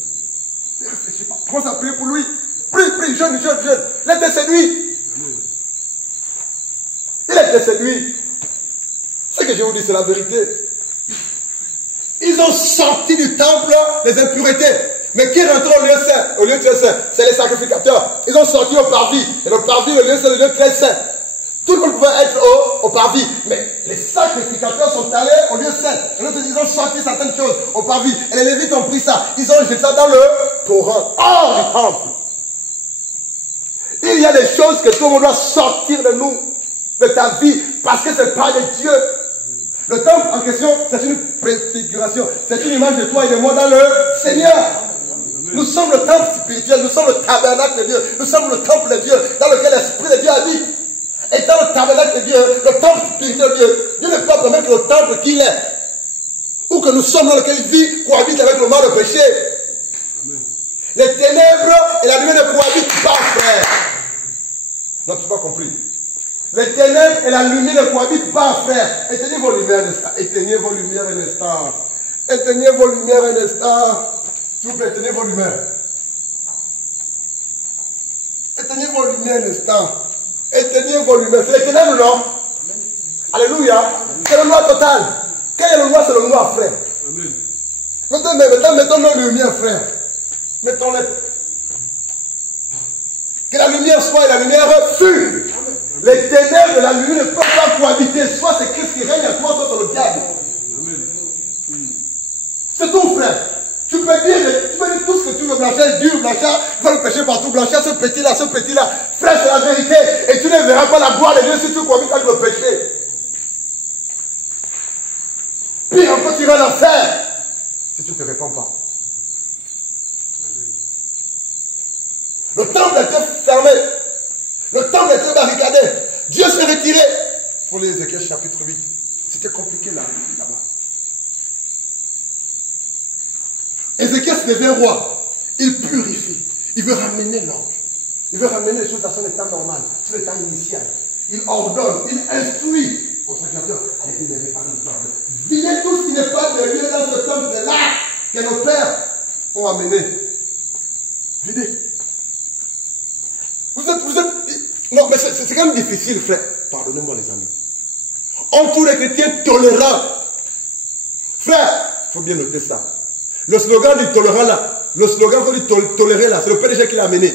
Ne réfléchis pas. Commence à prier pour lui. Prie, jeune. Il a été séduit. Amen. Il a été séduit. Ce que je vous dis, c'est la vérité. Ils ont sorti du temple les impuretés. Mais qui rentre au lieu saint, au lieu très saint? C'est les sacrificateurs. Ils ont sorti au parvis. Et le parvis, le lieu, c'est le lieu très saint. Tout le monde pouvait être au parvis. Mais les sacrificateurs sont allés au lieu saint. Ils ont sorti certaines choses au parvis. Et les Lévites ont pris ça. Ils ont jeté ça dans le torrent, hors du temple. Il y a des choses que tout le monde doit sortir de nous, de ta vie, parce que ce n'est pas de Dieu. Le temple en question, c'est une préfiguration. C'est une image de toi et de moi dans le Seigneur. Nous sommes le temple spirituel, nous sommes le tabernacle de Dieu, nous sommes le temple de Dieu, dans lequel l'Esprit de Dieu habite. Et dans le tabernacle de Dieu, le temple spirituel de Dieu, Dieu ne peut pas permettre que le temple qu'il est, ou que nous sommes dans lequel il vit, cohabite avec le mal de péché. Les ténèbres et la lumière ne cohabitent pas, frère. Non, tu n'as pas compris. Les ténèbres et la lumière ne cohabitent pas, frère. Éteignez vos lumières un instant. Éteignez vos lumières un instant. Éteignez vos lumières un instant. S'il vous plaît, éteignez vos lumières. Éteignez vos lumières un instant. Éteignez vos lumières. C'est les ténèbres, non? Alléluia. C'est le noir total. Quand il y a le noir, c'est le noir, frère. Maintenant, mettons nos lumières, frère. Mettons-les. Que la lumière soit et la lumière fût. Les ténèbres et la lumière ne peuvent pas cohabiter. Soit c'est Christ qui règne à toi, soit c'est le diable. C'est tout, frère. Tu peux dire tout ce que tu veux. Blanchard est dur, Blanchard, il faut le pécher partout. Blanchard, ce petit-là. Frère, c'est la vérité. Et tu ne verras pas la gloire de Dieu si tu cohabites avec le péché. Pire encore, tu iras l'enfer si tu ne te répands pas. Le temple était fermé. Le temple était barricadé. Dieu s'est retiré. Il faut lire Ézéchiel chapitre 8. C'était compliqué là-bas. Ézéchiel se devient roi. Il purifie. Il veut ramener l'ordre. Il veut ramener les choses à son état normal, son état initial. Il ordonne, il instruit au sacrificateur. Allez, ne pas le temple. Videz tout ce qui n'est pas de Dieu dans ce temple-là que nos pères ont amené. Videz. Vous êtes... Non, mais c'est quand même difficile, frère. Pardonnez-moi, les amis. Entoure les chrétiens tolérants. Frère, il faut bien noter ça. Le slogan du tolérant là, le slogan qu'on dit tolérer là, c'est le PDG qui l'a amené.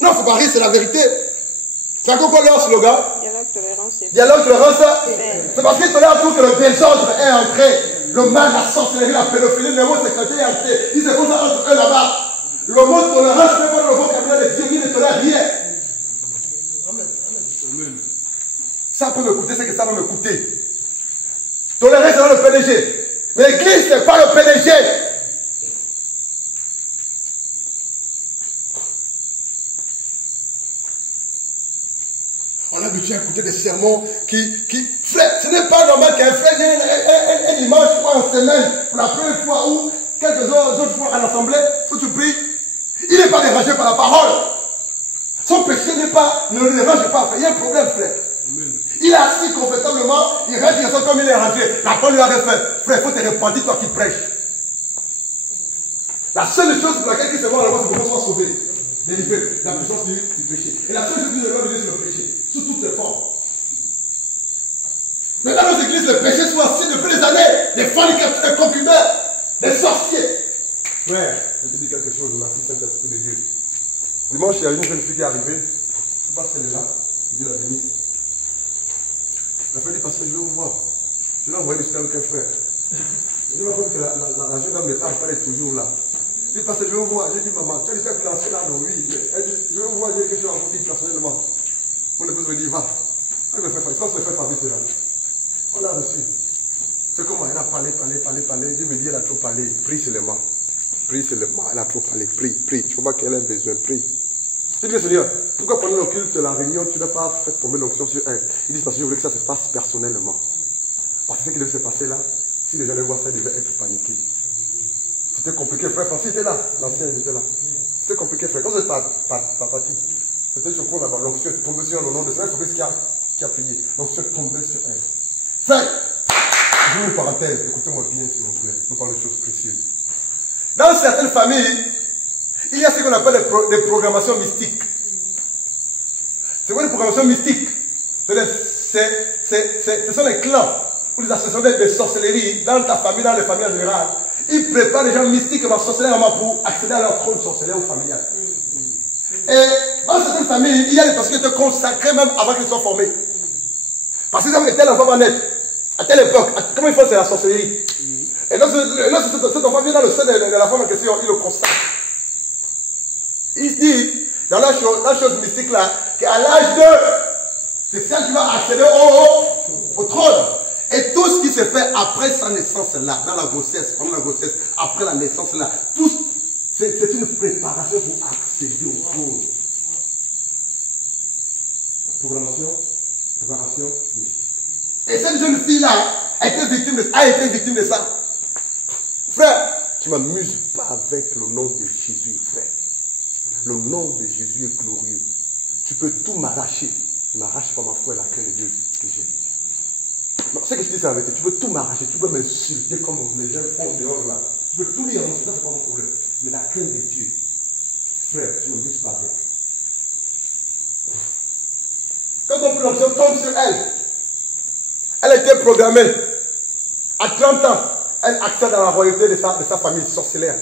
Non, il ne faut pas rire, c'est la vérité. C'est encore quoi leur slogan? Dialogue, tolérance. Dialogue, tolérance. C'est parce qu'ils tolèrent tout que le désordre est entré. Le mal, la sorcellerie, la pédophilie, l'homosexualité est entré. Ils se font ça entre eux là-bas. Le mot tolérance n'est pas le vocabulaire de Dieu, il ne tolère rien. Amen. Ça peut me coûter ce que ça va me coûter. Tolérer, c'est le PDG. Mais l'église, ce n'est pas le PDG. On a habitué à écouter des sermons qui... Frère, ce n'est pas normal qu'un frère vienne un dimanche ou en semaine, pour la première fois ou quelques autres fois à l'assemblée, où tu pries. Il n'est pas dérangé par la parole. Son péché n'est pas, ne le dérange pas. Il y a un problème, frère. Amen. Il est assis confortablement, il reste comme il est rentré. La parole lui avait fait, frère, il faut te repentir, toi qui prêches. La seule chose pour laquelle il se voit là-bas, c'est pour qu'on soit sauvé. Délivré, la puissance du péché. Et la seule chose que nous devons dire, c'est le péché, sous toutes ses formes. Mais dans nos églises, le péché soit assis depuis des années. Des fornicateurs, des concubins, des sorciers. Frère, je te dis quelque chose, merci Saint-Esprit de Dieu. Dimanche, il y a une jeune fille qui est arrivée. Je ne sais pas si elle est là. Dieu la bénisse. La fille dit, parce que je vais vous voir. Je l'ai envoyé jusqu'à avec un frère. Je me rappelle que la jeune dame de temps, elle est toujours là. Je dis, parce que je vais vous voir. J'ai dit, maman, tu as dit ça que l'ancien là, non, oui. Elle dit, je vais vous voir, j'ai quelque chose à vous dire personnellement. Mon épouse me dit, va. Elle me fait Fabrice là. On l'a reçu. C'est comment elle a parlé. Dieu me dit, elle a trop parlé. Prie seulement. Prie seulement. Elle a trop parlé. Prie. Il ne faut pas qu'elle ait besoin. Prie. Je dis, Seigneur, pourquoi pendant le culte, la réunion, tu n'as pas fait tomber l'onction sur elle? Ils disent, parce que je voulais que ça se passe personnellement. Parce que ce qui devait se passer là, si les gens devaient voir ça, ils devaient être paniqués. C'était compliqué, frère Francis était là. L'ancien était là. C'était compliqué, frère. Quand vous êtes parti, c'était sur quoi là-bas? L'onction est tombée sur le nom de Saint Fabrice qui a prié. L'onction est tombée sur elle. Frère, je vous une parenthèse, écoutez-moi bien s'il vous plaît. Nous parlons de choses précieuses. Dans certaines familles, il y a ce qu'on appelle des programmations mystiques. C'est quoi une programmation mystique? Ce sont les clans ou les associations de sorcellerie dans ta famille, dans les familles en général. Ils préparent les gens mystiquement, sorcellairement pour accéder à leur trône sorcellaire ou familial. Et dans certaines familles, il y a des personnes qui étaient consacrées même avant qu'ils soient formés. Parce qu'ils avaient tel enfant va naître, à telle époque, comment ils font, c'est la sorcellerie. Et lorsque cet enfant vient dans le sein de la femme en question, il le consacre. Il se dit, dans la chose mystique là, qu'à l'âge de, c'est ça qui va accéder au trône. Et tout ce qui se fait après sa naissance là, dans la grossesse, pendant la grossesse, après la naissance là, tout, c'est une préparation pour accéder au trône. Préparation mystique. Et cette jeune fille là a été victime de ça. Frère, tu ne m'amuses pas avec le nom de Jésus, frère. Le nom de Jésus est glorieux. Tu peux tout m'arracher. Je ne m'arrache pas ma foi et la crainte de Dieu que j'ai. Non, ce que je dis, c'est la vérité. Tu peux tout m'arracher. Tu peux m'insulter comme les gens font dehors là. Tu peux tout lire, ça c'est pas mon problème. Mais la crainte de Dieu, frère, tu ne m'amuses pas avec. Quand ton l'onction tombe sur elle, elle était programmée. À 30 ans, elle accède à la royauté de sa famille sorcière.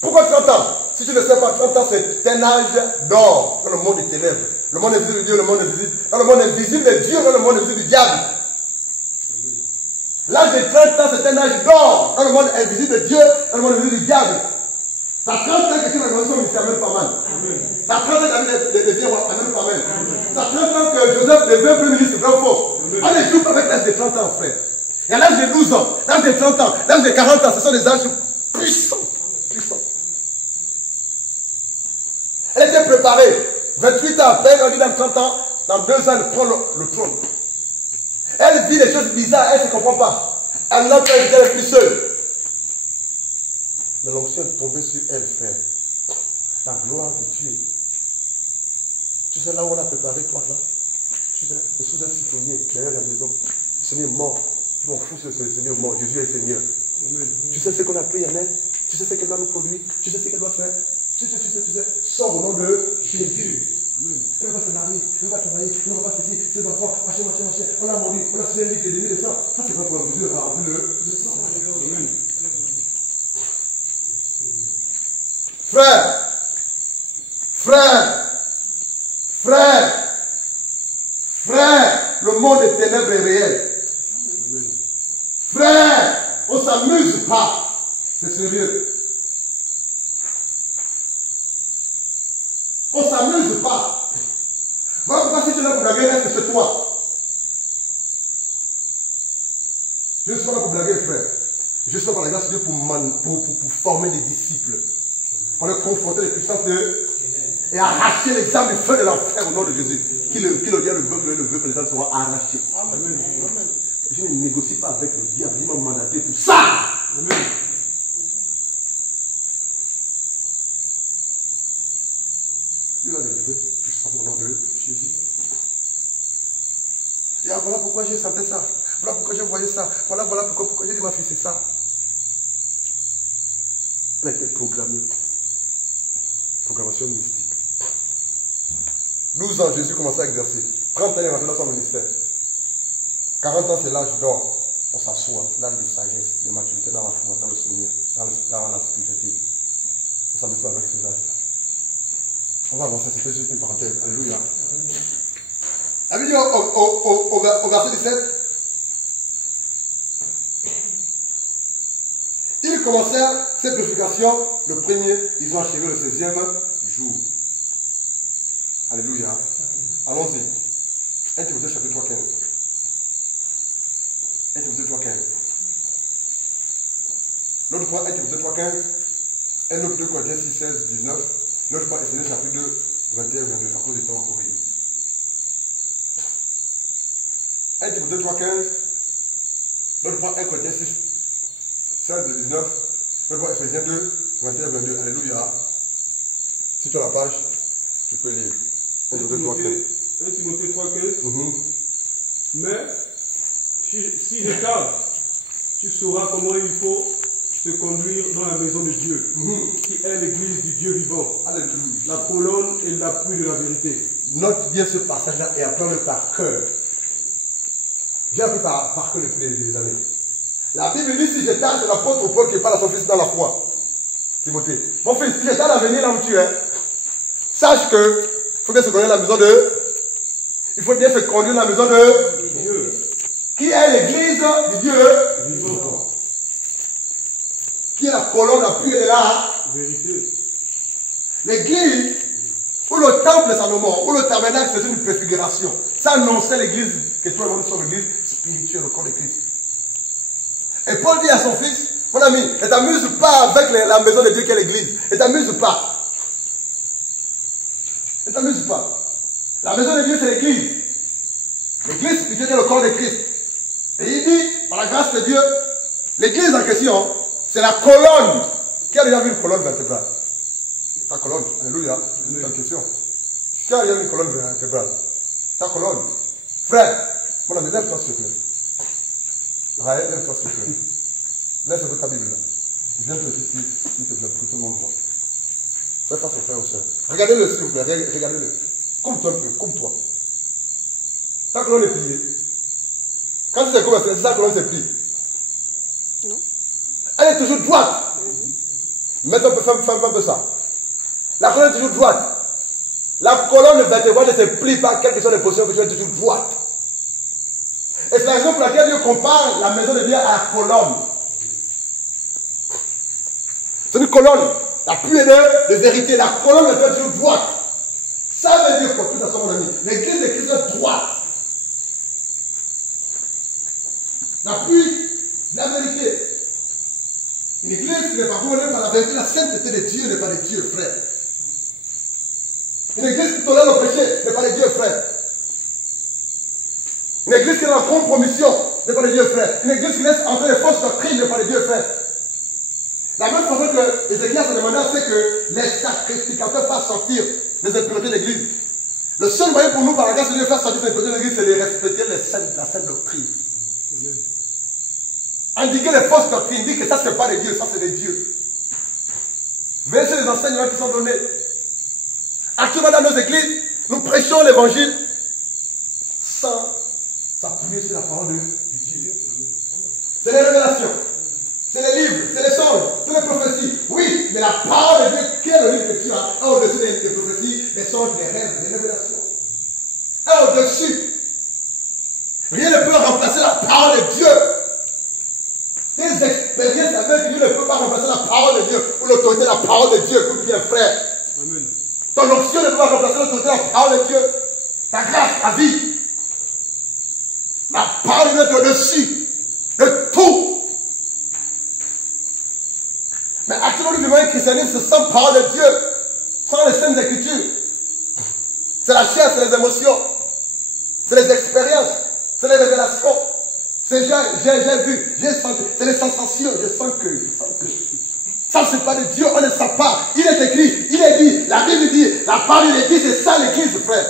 Pourquoi 30 ans? Si tu ne sais pas, 30 ans, c'est un âge d'or dans le monde des ténèbres. Le monde invisible de Dieu, le monde invisible. Dans le monde invisible de Dieu, dans le monde invisible du diable. L'âge de 30 ans, c'est un âge d'or dans le monde invisible de Dieu, dans le monde invisible du diable. Ça 30 ans que tu as une relation ministère, même pas mal. Ça 30 ans que tu devient roi, même pas mal. Ça 30 ans que Joseph devient premier ministre, vrai ou faux? On ne joue pas avec l'âge de 30 ans, frère. Il y a l'âge de 12 ans, l'âge de 30 ans, l'âge de 40 ans, ce sont des âges puissants. Elle était préparée. 28 ans après, on dit dans 30 ans, dans 2 ans, elle prend le trône. Elle vit des choses bizarres, elle ne se comprend pas. Elle n'a pas été la plus seule. Mais l'onction est tombée sur elle, frère. La gloire de Dieu. Tu sais là où on a préparé toi là? Tu sais, sous un citronnier, derrière la maison. Le Seigneur est mort. Je m'en fous si le Seigneur est mort. Jésus est Seigneur. Amen. Tu sais ce qu'on a pris en elle? Tu sais ce qu'elle doit nous produire? Tu sais ce qu'elle doit faire? Tu sais, sors au nom de Jésus. Amen. Elle va se marier, elle va travailler, elle va pas ceci, ses enfants, machin, on a mort, on a signé un livre de 2000 de sang. Ça, c'est pas pour Dieu a rempli le sang. Amen. Frère, le monde des ténèbres est réel. Amen. Frère, on ne s'amuse pas. C'est sérieux. On ne s'amuse pas. Voilà pourquoi si tu es là pour blaguer, reste chez toi. Je suis pas là pour blaguer, frère. Je suis là par la grâce de Dieu pour former des disciples. Pour les confronter les puissances de... Et arracher l'examen du feu de l'enfer au nom de Jésus. Qui le dit, le veut que les âmes soient arrachées. Amen. Je ne négocie pas avec le diable. Il m'a mandaté pour ça. Amen. Dieu la Et voilà pourquoi j'ai senti ça. Voilà pourquoi j'ai voyé ça. Voilà pourquoi j'ai dit ma fille, c'est ça. Elle a été programmée. Programmation mystique. 12 ans, Jésus commençait à exercer. 30 ans, il est rentré dans son ministère. 40 ans, c'est l'âge d'or. On s'assoit, c'est l'âge de sagesse, de maturité dans la foi, dans le Seigneur, dans la spiritualité. On s'amuse avec ces âges-là. On va avancer, c'était juste une parenthèse. Alléluia. La Bible dit au verset 17, ils commencèrent cette purification le premier, ils ont achevé le 16e jour. Alléluia. Allons-y. 1 Timothée chapitre 3, 15. 1 Timothée 3, 15. L'autre fois, 1 Timothée 3, 15. Un autre 2 Corinthiens 6, 16, 19. L'autre fois, Ephésiens chapitre 2, 21, 22. À cause du temps encore. 1 Timothée 3, 15. L'autre fois, 1 Corinthiens 6, 16, 19. L'autre fois, Ephésiens 2, 21, 22. Alléluia. Si tu as la page, tu peux lire. 1 Timothée 3, 15. Mais si je tarde, tu sauras comment il faut se conduire dans la maison de Dieu, qui est l'église du Dieu vivant. Alléluia. La colonne et l'appui de la vérité. Note bien ce passage-là et apprends-le par cœur. J'ai appris par cœur depuis des années. La Bible dit si je tarde, c'est l'apôtre Paul qui parle à son fils dans la foi. Timothée. Mon fils, si je tarde à venir là où tu es, sache que il faut bien se conduire dans la maison de. Il faut bien se conduire dans la maison de Dieu. Qui est l'église du Dieu Vivant. Qui est la colonne appuyée de la Vérité. l'église, ou le temple de Salomon, ou le tabernacle, c'est une préfiguration. Ça annonçait l'église, que tout le monde soit l'église spirituelle, le corps de Christ. Et Paul dit à son fils, mon ami, ne t'amuse pas avec la maison de Dieu qui est l'église. Ne t'amuse pas. Ne t'amuse pas. La maison de Dieu, c'est l'église. L'église spirituelle est le corps de Christ. Et il dit, par la grâce de Dieu, l'église en question, c'est la colonne. Qui a déjà vu une colonne vertébrale? Ta colonne, alléluia, c'est une question. Qui a déjà vu une colonne vertébrale? Ta colonne. Frère, mon ami, lève-toi s'il te plaît. Raël, lève-toi s'il te plaît. Laisse un peu ta Bible là. Viens te laisser s'il te plaît, pour que tout le monde voit. Fais face aux frères et aux sœurs. Regardez-le s'il vous plaît, regardez-le. Comme toi un peu, comme toi. Ta colonne est pliée. Quand tu découvres, c'est sa colonne se plie. Non. Elle est toujours droite. Maintenant, fais un peu ça. La colonne est toujours droite. La colonne vertébrale ne se plie pas, quelle que soit les positions que tu es toujours droite. Et c'est la raison pour laquelle Dieu compare la maison de Dieu à la colonne. C'est une colonne. La pluie de vérité. La colonne est toujours droite. Ça veut dire quoi? Tout à son mon ami. L'église de Christ est droite. L'appui de la vérité. Une église qui n'est pas gouvernée par la vérité, la sainteté de Dieu n'est pas de Dieu, frère. Une église qui tolère le péché n'est pas de Dieu, frère. Une église qui est dans la compromission n'est pas de Dieu, frère. Une église qui laisse entrer les fausses doctrines n'est pas de Dieu, frère. La même façon que Ézéchias a demandé, c'est que les sacrificateurs fassent sortir les impuretés de l'église. Le seul moyen pour nous, par la grâce de Dieu, faire sortir les impuretés de l'église, c'est de respecter la sainte doctrine. Amen. Indiquer les fausses doctrines, dire que ça c'est pas de Dieu, ça c'est de Dieu. Veillez sur les enseignements qui sont donnés. Actuellement dans nos églises, nous prêchons l'évangile sans s'appuyer sur la parole de Dieu. C'est les révélations, c'est les livres, c'est les songes, c'est les prophéties. Oui, mais la parole de Dieu, qui est le livre que tu as, est au-dessus des prophéties, des songes, des rêves, des révélations. Est au-dessus. Rien ne peut remplacer la parole de Dieu. Des expériences avec Dieu ne peut pas remplacer la parole de Dieu ou l'autorité de la parole de Dieu. Écoute bien, frère. Amen. Ton onction ne peut pas remplacer l'autorité de la parole de Dieu. Ta grâce, ta vie. La parole de Dieu est au-dessus de tout. Mais actuellement, nous vivons un christianisme sans parole de Dieu, sans les saintes écritures. C'est la chair, c'est les émotions, c'est les expériences, c'est les révélations. C'est j'ai vu, j'ai senti, c'est les sensations, je sens que. Ça, c'est pas de Dieu, on ne sait pas. Il est écrit, il est dit, la Bible dit, la parole de l'église, c'est ça l'église, frère.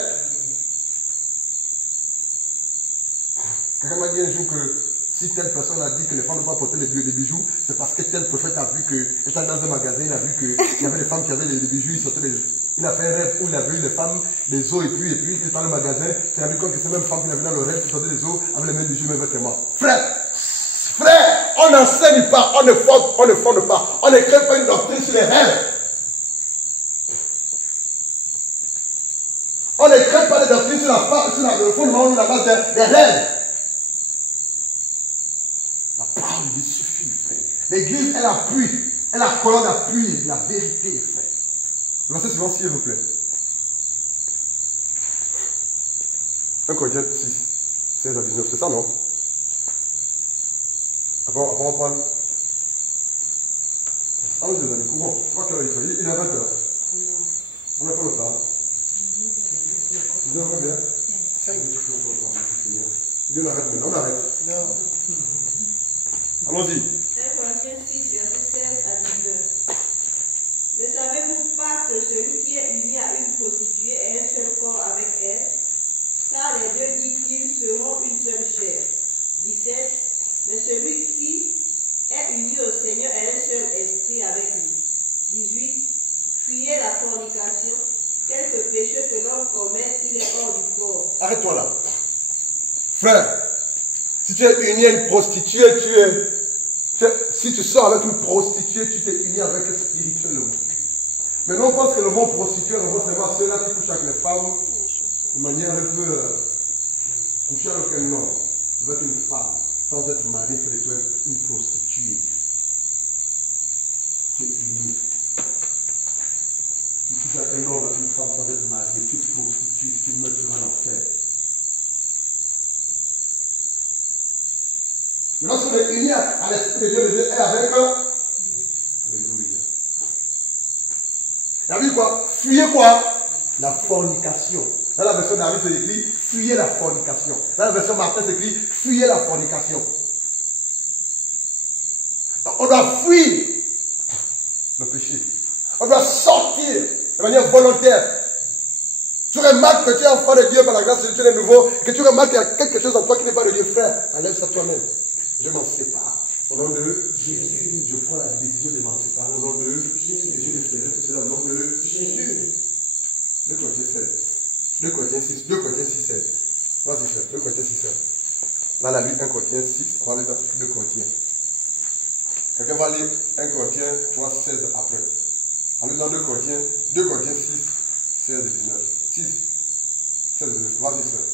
Quelqu'un m'a dit un jour que si telle personne a dit que les femmes ne doivent pas porter des bijoux, c'est parce que tel prophète a vu que, étant dans un magasin, il a vu qu'il y avait des femmes qui avaient des bijoux, il a fait un rêve où il a vu les femmes, les os, et puis il est dans le magasin, il s'est rendu compte que ces mêmes femmes qu'il a vu dans le rêve qui sortaient des os avaient les mêmes bijoux, les mêmes vêtements. Frère, on n'enseigne pas, on ne fonde pas, on ne crée pas une doctrine sur les rêves. On ne crée pas de doctrine sur le fondement ou la base des rêves. La parole de Dieu suffit, frère. L'église est l'appui, est la colonne d'appui, la vérité, frère. Le verset suivant, s'il vous plaît. 1 Corinthiens 6, 16 à 19, c'est ça, non? Après, on va prendre. Allons-y, les amis, courons. Je crois qu'il est à 20 heures. On n'a pas le temps. Vous avez bien? 5. On arrête maintenant, on arrête. Non. Allons-y. 1 Corinthiens 6, verset 16 à 19. Ne savez-vous pas que celui qui est uni à une prostituée est un seul corps avec elle? Car les deux, dit-il, seront une seule chair. 17. Mais celui qui est uni au Seigneur est un seul esprit avec lui. 18. Fuyez la fornication. Quelque péché que l'homme commet, il est hors du corps. Arrête-toi là. Frère, si tu es uni à une prostituée, si tu sors avec une prostituée, tu t'es uni avec elle spirituellement. Mais non, on pense que le mot prostituée, on va savoir ceux-là qui couchent avec les femmes de manière un peu coucher avec un homme. Tu veux être une femme, sans être mariée, tu es une prostituée. Tu es uni. Tu couches avec un homme, avec une femme, sans être mariée, tu es prostituée, tu meurs, tu vas en enfer. Mais lorsqu'on est uni à l'Esprit de Dieu, le Dieu est avec eux. Alléluia. La Bible quoi? Fuyez quoi? La fornication. Dans la version David, c'est écrit fuyez la fornication. Dans la version Martin, c'est écrit fuyez la fornication. Donc, on doit fuir le péché. On doit sortir de manière volontaire. Tu remarques que tu es enfant de Dieu par la grâce de Dieu, tu es nouveau, et que tu remarques qu'il y a quelque chose en toi qui n'est pas de Dieu, frère. Enlève ça toi-même. Je m'en sépare. Au nom de Jésus, je prends la décision de m'en séparer. Au nom de Jésus, je le ferai que c'est au nom de Jésus. 2 Corinthiens 16. 2 Corinthiens 6. 2 Corinthiens 6, 16. Vas-y, frère. 2 Corinthiens 6, 16. Là, la lutte 1 Corinthiens 6. On va aller dans 2 Corinthiens. Quelqu'un va lire 1 Corinthiens 3, 16 après. On est dans 2 Corinthiens 6, 16 et 19. 6, 16 et 19. Vas-y, frère.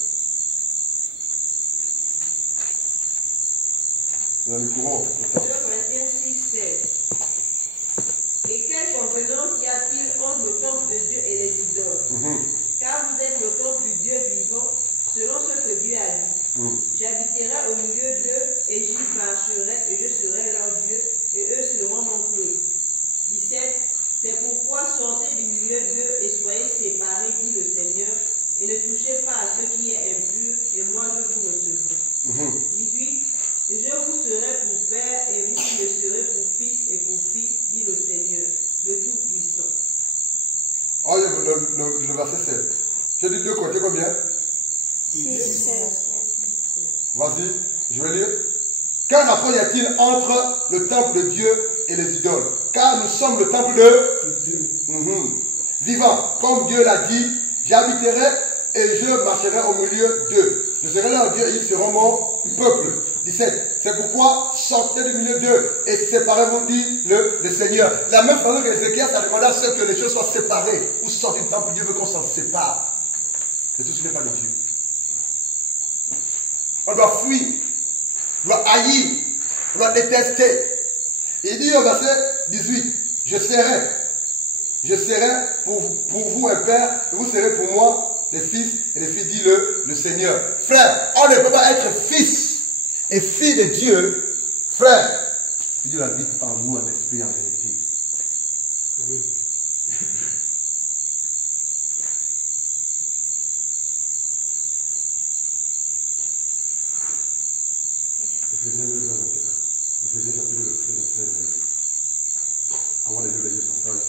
Dans le courant, 2 Corinthiens 6, 16. Et quelle convenance y a-t-il entre le temple de Dieu et les idoles? Car vous êtes le temple du Dieu vivant, selon ce que Dieu a dit. J'habiterai au milieu d'eux, et j'y marcherai, et je serai leur Dieu, et eux seront mon peuple. 17. C'est pourquoi sortez du milieu d'eux et soyez séparés, dit le Seigneur, et ne touchez pas à ce qui est impur, et moi je vous recevrai. 18. Je vous serai pour père, et vous me serez pour fils et pour fille, dit le Seigneur, le Tout-Puissant. Oh, le verset 16. J'ai dit 2 Corinthiens combien? 6, 16. Vas-y, je vais lire. Quel rapport y a-t-il entre le temple de Dieu et les idoles? Car nous sommes le temple de Dieu. Vivant, comme Dieu l'a dit, j'habiterai et je marcherai au milieu d'eux. Je serai leur Dieu et ils seront mon peuple. 17. C'est pourquoi sortez du milieu d'eux et séparez-vous, dit le Seigneur. La même façon que Ézéchiel a demandé à ceux que les choses soient séparées ou sortent du temple, Dieu veut qu'on s'en sépare. Et tout ce n'est pas de Dieu. On doit fuir, on doit haïr, on doit détester. Il dit au verset 18, je serai pour vous un père, et vous serez pour moi des fils et des filles, dit le Seigneur. Frère, on ne peut pas être fils et fille de Dieu, frère, si Dieu habite en nous en esprit en vérité. Amen. Éphésiens 2, 21. Éphésiens chapitre 2, verset 22. Avant de lire le passage.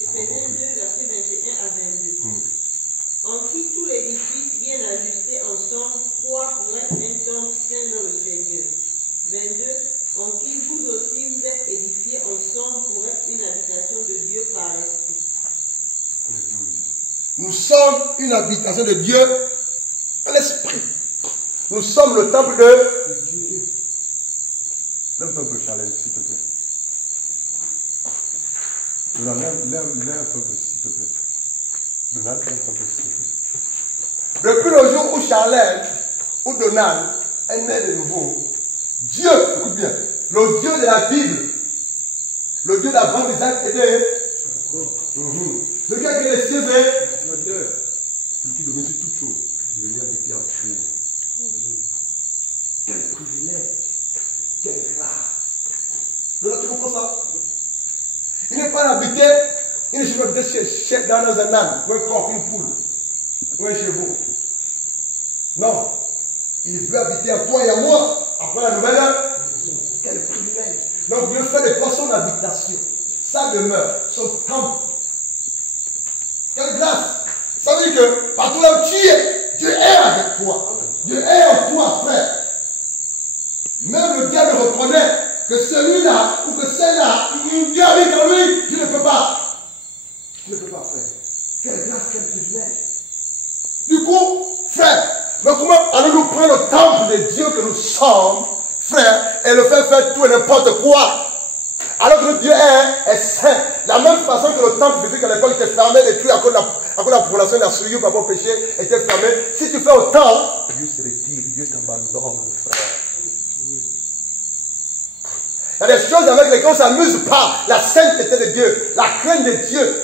Éphésiens 2, verset 21 à 22. En qui tout l'édifice bien ajusté ensemble une habitation de Dieu en esprit. Nous sommes le temple de Dieu. Lève-toi un peu, Charlène, s'il te plaît. Donald, lève un peu, s'il te plaît. Donald, lève un peu, s'il te plaît. Depuis le jour où Charlène ou Donald est né de nouveau, Dieu, écoute bien, le Dieu de la Bible, le Dieu d'Abraham, d'Isaac et de celui qui a créé les cieux et celui qui domine sur toutes choses, il vient habiter en toi. Quel privilège, quelle grâce. Donc, tu comprends ça? Il n'est pas habité, il ne peut pas habiter dans un âne, ou un coq, une poule, ou un chevaux. Non. Il veut habiter en toi et en moi. Après la nouvelle, quel privilège. Donc Dieu fait de toi son habitation, sa demeure, son temple. Quelle grâce. Ça veut dire que partout là où tu es, Dieu est avec toi. Dieu est en toi, frère. Même le diable reconnaît que celui-là ou que celle-là, Dieu habite en lui. Tu ne peux pas. Tu ne peux pas, frère. Quelle grâce, quel privilège. Du coup, frère, mais comment allons-nous prendre le temple de Dieu que nous sommes, frère, et le faire tout et n'importe quoi? Alors que Dieu est saint. La même façon que le temple physique à l'époque était fermé, détruit à cause de la population d'Assouillou par rapport au péché, était fermé. Si tu fais autant, Dieu se retire, Dieu t'abandonne, frère. Il y a des choses avec lesquelles on ne s'amuse pas. La sainteté de Dieu, la crainte de Dieu,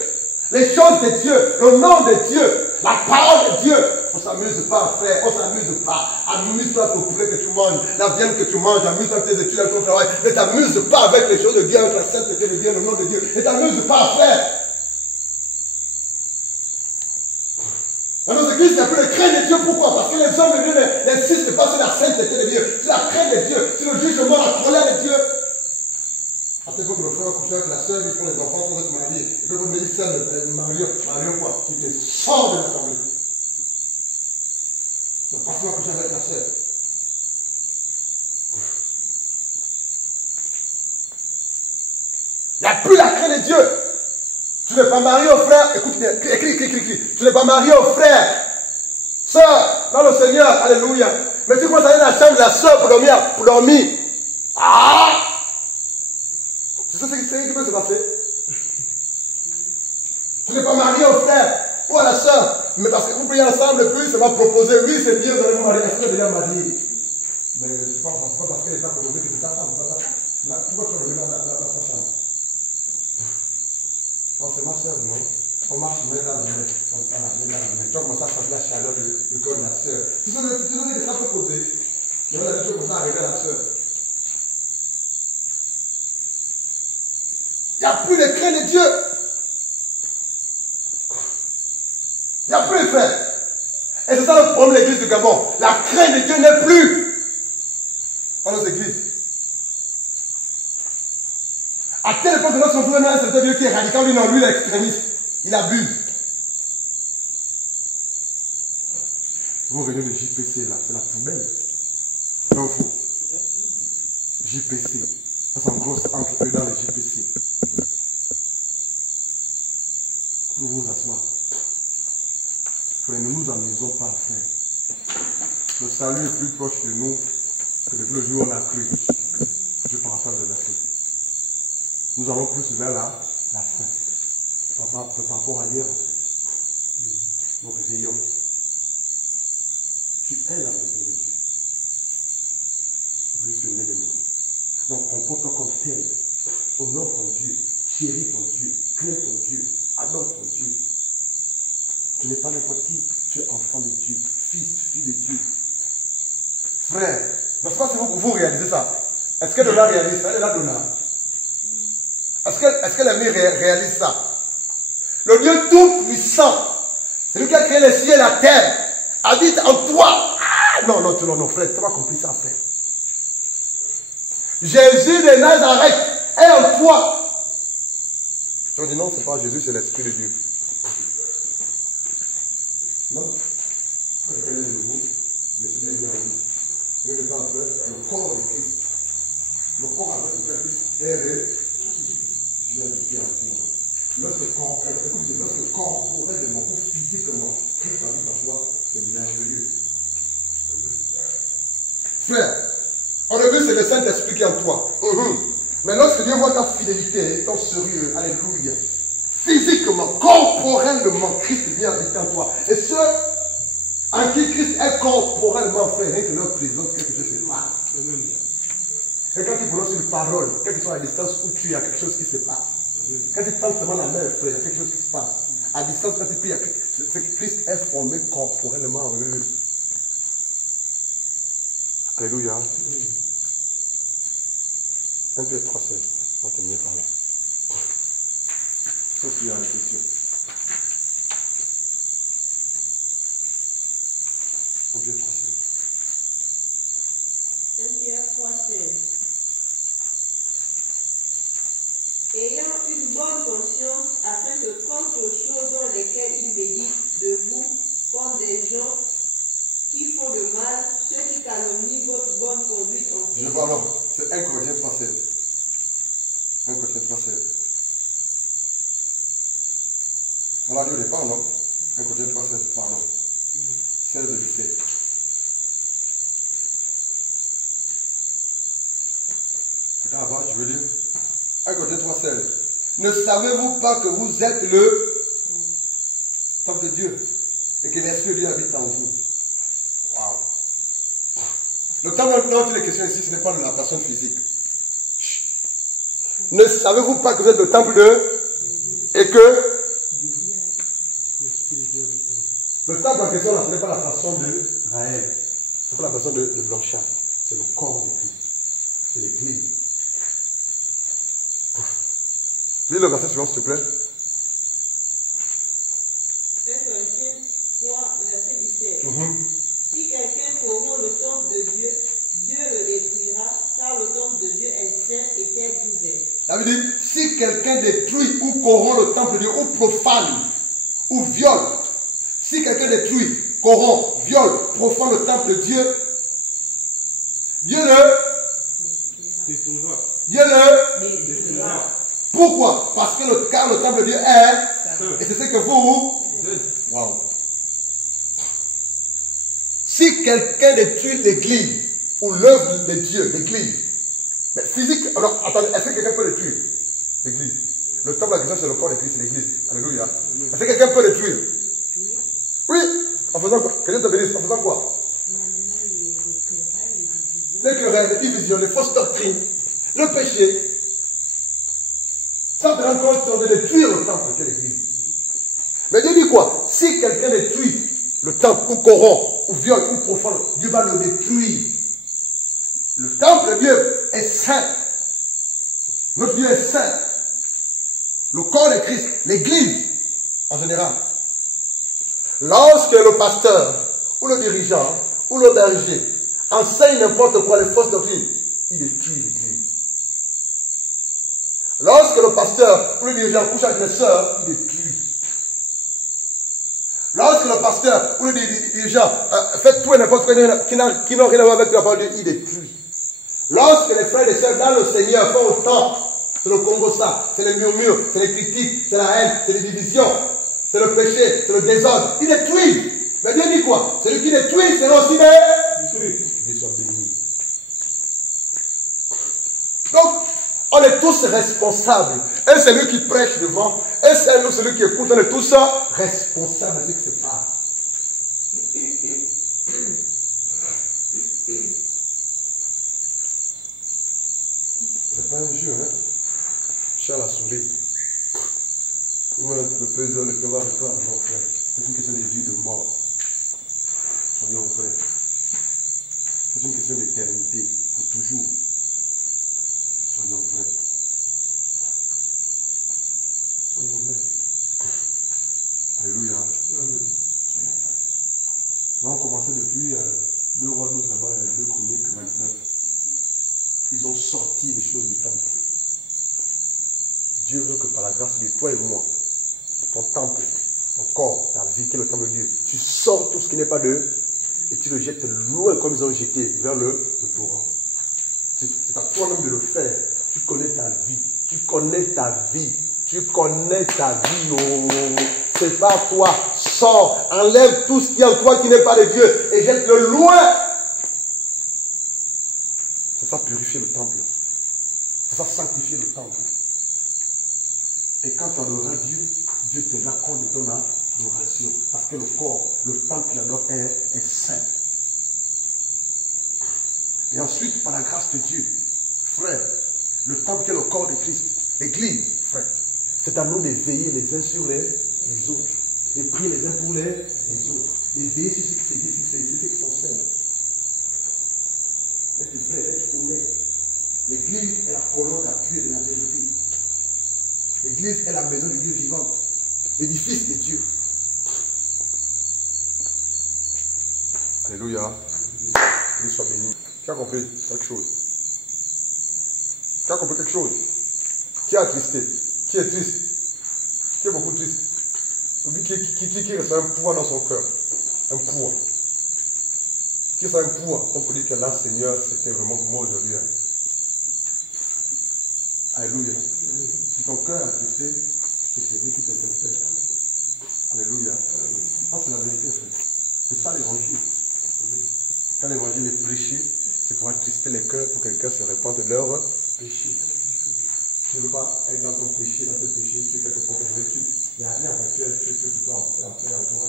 les choses de Dieu, le nom de Dieu, la parole de Dieu. On ne s'amuse pas, frère, on ne s'amuse pas. Amuse-toi pour le poulet que tu manges, la viande que tu manges, amuse-toi avec tes études, avec ton travail. Ne t'amuse pas avec les choses de Dieu, avec la sainteté de Dieu, le nom de Dieu. Ne t'amuse pas, frère. Dans nos églises, il n'y a plus de crainte de Dieu. Pourquoi? Parce que les hommes de Dieu n'insistent pas sur la sainteté de Dieu, sur la crainte de Dieu, sur le jugement, la colère de Dieu. Après, quand le frère couche avec la soeur, ils font les enfants sans être mariés. Et puis, quand ils disent ça, Marion quoi? Il te sort de la famille. C'est pas toi coucher avec la soeur. Il n'y a plus la crainte de Dieu. Tu n'es pas marié au frère. Écoute bien, écris. Tu n'es pas marié au frère. Sœur, dans le Seigneur, alléluia. Mais tu commences à aller dans la chambre de la soeur pour dormir. Ah! C'est ça qui peut se passer. Tu n'es pas marié au frère ou à la soeur. Mais parce que vous priez ensemble, puis ça va proposer. Oui, c'est bien, vous allez vous marier. La soeur est déjà mariée. Mais ce n'est pas parce qu'elle n'est pas proposée que c'est ta femme. Pourquoi tu vas venir dans sa chambre? Oh, c'est ma soeur, non? On marche main dans la main. Comme ça, main dans la main. Tu vois comment ça fait la chaleur du corps de la soeur. Tu sais que ça peut poser. Mais là, tu vois comment ça arrive à la soeur. Il n'y a plus de crainte de Dieu. Il n'y a plus de frère. Et c'est ça le problème de l'église de Gabon. La crainte de Dieu n'est plus dans nos églises. À telle époque, lorsqu'on trouve un certain Dieu qui est radical, lui, non, lui, il est extrémiste. Il abuse. Vous venez de JPC là, c'est la poubelle. Non, faux. JPC. Ça, c'est en gros entre eux dans le JPC. Vous vous asseoir. Frère, ne nous amusons pas, frère. Le salut est plus proche de nous que depuis le jour où on a cru. Je paraphrase le verset. Nous allons plus vers la fin. Par rapport à hier, en fait. Donc veillons. Tu es la maison de Dieu. Plus tu es de nous. Donc comporte-toi comme tel. Honore ton Dieu. Chéris ton Dieu. Crains ton Dieu. Adore ton Dieu. Tu n'es pas n'importe qui. Tu es enfant de Dieu. Fils, fille de Dieu. Frère, je ne sais pas si vous réalisez ça. Est-ce que Donna réalise ça? Elle est là, Donna. Est-ce que l'ami réalise ça? Le Dieu tout-puissant, c'est lui qui a créé les cieux et la terre, habite en toi. Ah, non, frère, tu n'as pas compris ça, frère. Jésus de Nazareth est en toi. Tu dis non, c'est pas Jésus, c'est l'Esprit de Dieu. Non. Je connais de nouveau. L'Esprit est en vous. Je ne pas en faire le corps de Christ. Le corps avec le Christ est réel. Lorsque corporellement ou physiquement, Christ habite en toi, c'est merveilleux. Frère, au début, c'est le Saint-Esprit qui est en toi. Mais lorsque Dieu voit ta fidélité, ton sérieux, alléluia, physiquement, corporellement, Christ vient habiter en toi. Et ceux en qui Christ est corporellement, frère, rien que leur présence, quelque chose se passe. Et quand tu prononces une parole, quelle que soit la distance où tu es, il y a quelque chose qui se passe. Quand tu tends seulement la main, frère, il y a quelque chose qui se passe. À distance, quand tu pries, c'est que Christ est formé corporellement en eux. Alléluia. 1, 2, 3, 16. On va terminer par là. Sauf s'il y a une question. 1, 2, 3, 16. 1 Pierre 3, 16. Ayant une bonne conscience, afin que quant aux choses dans lesquelles il médite de vous, comme des gens qui font de mal, ceux qui calomnient votre bonne conduite en Christ. Je vois alors, c'est 1 Corinthiens 3, 16. 1 Corinthiens 3, 16. On l'a dit au départ, non? 1 Corinthiens 3, 16, pardon. 16 et 17. Quelqu'un là-bas, je veux dire. 1 Corinthiens 3, 16. Ne savez-vous pas que vous êtes le temple de Dieu et que l'Esprit de Dieu habite en vous? Waouh! Le temple dont il est question ici, ce n'est pas de la personne physique. Chut. Ne savez-vous pas que vous êtes le temple de et que le temple en question là, ce n'est pas la personne de Raël, ce n'est pas la personne de Blanchard, c'est le corps de Christ, c'est l'église. Lis le verset suivant, s'il te plaît. 1 Corinthiens 3, verset 17. Si quelqu'un corrompt le temple de Dieu, Dieu le détruira, car le temple de Dieu est saint et tel vous êtes. Ça veut dire, si quelqu'un détruit ou corrompt le temple de Dieu, ou profane, ou viole, si quelqu'un détruit, corrompt, viole, profane le temple de Dieu, Dieu le détruira. Dieu le Détruira. Pourquoi? Parce que car le temple de Dieu est Saint. et c'est ce que vous. Waouh. Si quelqu'un détruit l'église ou l'œuvre de Dieu, l'église, mais physique, alors attendez, est-ce que quelqu'un peut détruire l'église? Le temple, la question, c'est le corps de Christ, c'est l'église. Alléluia. Est-ce que quelqu'un peut détruire? Oui. En faisant quoi? Que Dieu te bénisse. En faisant quoi? Les querelles, les divisions, les fausses doctrines, le péché. Sans te rendre compte de détruire le temple qu'est l'église. Mais Dieu dit quoi? Si quelqu'un détruit le temple, ou corrompt, ou viole, ou profane, Dieu va le détruire. Le temple de Dieu est saint. Notre Dieu est saint. Le corps de Christ, l'église en général. Lorsque le pasteur, ou le dirigeant, ou le berger enseigne n'importe quoi, les fausses doctrines, il détruit l'église. Lorsque le pasteur ou le dirigeant couche avec les sœurs, il détruit. Lorsque le pasteur ou le dirigeant fait tout et n'importe quoi qui n'ont rien à voir avec la parole de Dieu, il détruit. Lorsque les frères et les sœurs dans le Seigneur font autant, c'est le Congo ça, c'est les murmures, c'est les critiques, c'est la haine, c'est les divisions, c'est le péché, c'est le désordre, il détruit. Mais Dieu dit quoi? Celui qui détruit, c'est aussi détruit. Dieu soit béni. Donc, on est tous responsables. Et c'est lui qui prêche devant. Et c'est nous, celui qui écoute. On est tous responsables de ce qui se passe. C'est pas un jeu, hein. Charles a souris. Ouais, le président, le pouvoir, le corps, non, frère. C'est une question de vie, de mort. Soyons frères. C'est une question d'éternité, pour toujours. Soyons vrais. Soyons vrais. Alléluia. Soyons vrais. Nous avons commencé depuis 2 Rois 12 là-bas, 2 Chroniques 29. Ils ont sorti les choses du temple. Dieu veut que par la grâce de toi et moi, ton temple, ton corps, ta vie, qui est le temple de Dieu, tu sors tout ce qui n'est pas d'eux et tu le jettes loin comme ils ont jeté vers le torrent. C'est à toi-même de le faire. Tu connais ta vie. Tu connais ta vie. Tu connais ta vie. Oh. sépare-toi, sors, enlève tout ce qui est en toi qui n'est pas de Dieu et jette-le loin. C'est ça purifier le temple. C'est ça sanctifier le temple. Et quand tu adoreras Dieu, Dieu te l'accorde de ton adoration. Parce que le corps, le temple qu'il adore est saint. Et ensuite, par la grâce de Dieu, frère, le temple qui est le corps de Christ, l'église, frère, c'est à nous de veiller les uns sur les autres. Et prier les uns pour les autres. Et veiller sur ceux qui sont saints. Être vrai, être honnête. L'église est la colonne d'appui de la vérité. L'église est la maison de Dieu vivante. L'édifice de Dieu. Alléluia. Dieu soit béni. Qui a compris quelque chose? Qui a compris quelque chose? Qui est attristé? Qui est triste? Qui est beaucoup triste? Qui ressent un poids dans son cœur? Un poids. Qui ressent un poids? On peut dire que là, Seigneur, c'était vraiment pour moi aujourd'hui. Hein. Alléluia. Si ton cœur est attristé, c'est Dieu qui t'interpelle. Alléluia. Ça, c'est la vérité, frère. C'est ça l'évangile. Quand l'évangile est prêché, c'est pour attrister les cœurs, pour que les cœurs se répandent de leurs péchés. Tu ne veux pas être dans ton péché, tu fais que pour que tu il n'y a rien à faire, tu fais tout toi en faire à toi.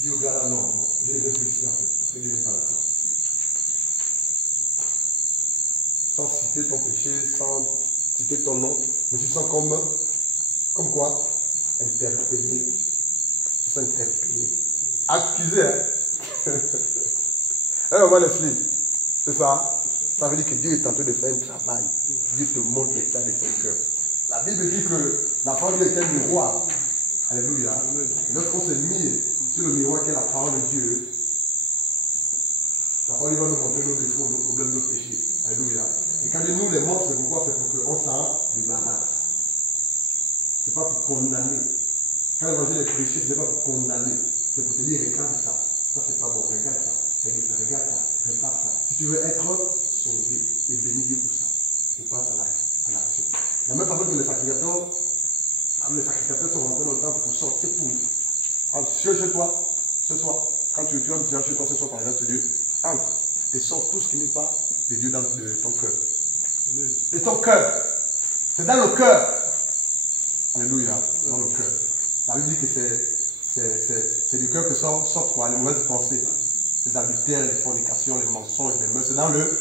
Dis au gars là, non, je ne vais plus ici en fait, parce que Dieu n'est pas d'accord. Sans citer ton péché, sans citer ton nom, mais tu sens comme quoi? Interpellé. Tu sens interpellé. Accusé, hein? Hein, maman Leslie, c'est ça? Ça veut dire que Dieu est en train de faire un travail. Dieu te montre l'état de ton cœur. La Bible dit que la parole était un miroir. Alléluia. Et lorsqu'on se mire sur le miroir qui est la parole de Dieu, la parole va nous montrer nos défauts, nos problèmes, nos péchés. Alléluia. Et quand il nous les montre, c'est pourquoi? C'est pour qu'on s'en débarrasse. Ce n'est pas pour condamner. Quand l'évangile est prêché, ce n'est pas pour condamner. C'est pour te dire, regarde ça. Ça, c'est pas bon. Regarde ça. Regarde ça. Regarde ça. Si tu veux être sauvé et béni Dieu pour ça, et passe à l'action. De la même façon que les sacrificateurs sont rentrés dans le temple pour sortir pour. Chez toi, ce soir, quand tu viens chez toi ce soir par exemple, Dieu, entre et sors tout ce qui n'est pas de Dieu dans ton cœur. De ton cœur. C'est dans le cœur. Alléluia. C'est dans le cœur. La Bible dit que c'est du cœur que sortent quoi, les mauvaises pensées. Les adultères, les fornications, les mensonges, les mœurs, c'est dans le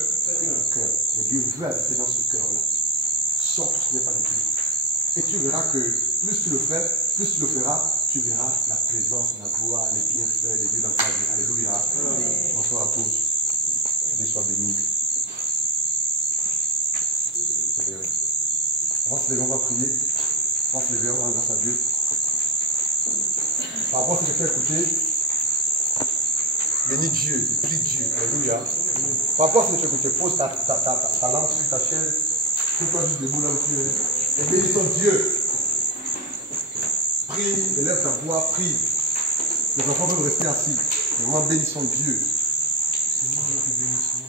cœur. Mais Dieu veut habiter dans ce cœur-là. Sors tout ce qui n'est pas de Dieu. Et tu verras que plus tu le feras, tu verras la présence, la gloire, les bienfaits de Dieu dans ta vie. Alléluia. Bonsoir à tous. Dieu soit béni. On va se lever, on va prier. On va se lever, on va rendre grâce à Dieu. Par rapport à ce que tu as écouté, bénis Dieu, prie Dieu. Alléluia. Par rapport à ce que tu as écouté, pose ta langue sur ta chaise. Fais-toi juste debout là où tu es. Et bénissons Dieu. Prie, élève ta voix, prie. Les enfants peuvent rester assis. Mais moi, bénissons Dieu. Seigneur, nous te bénissons.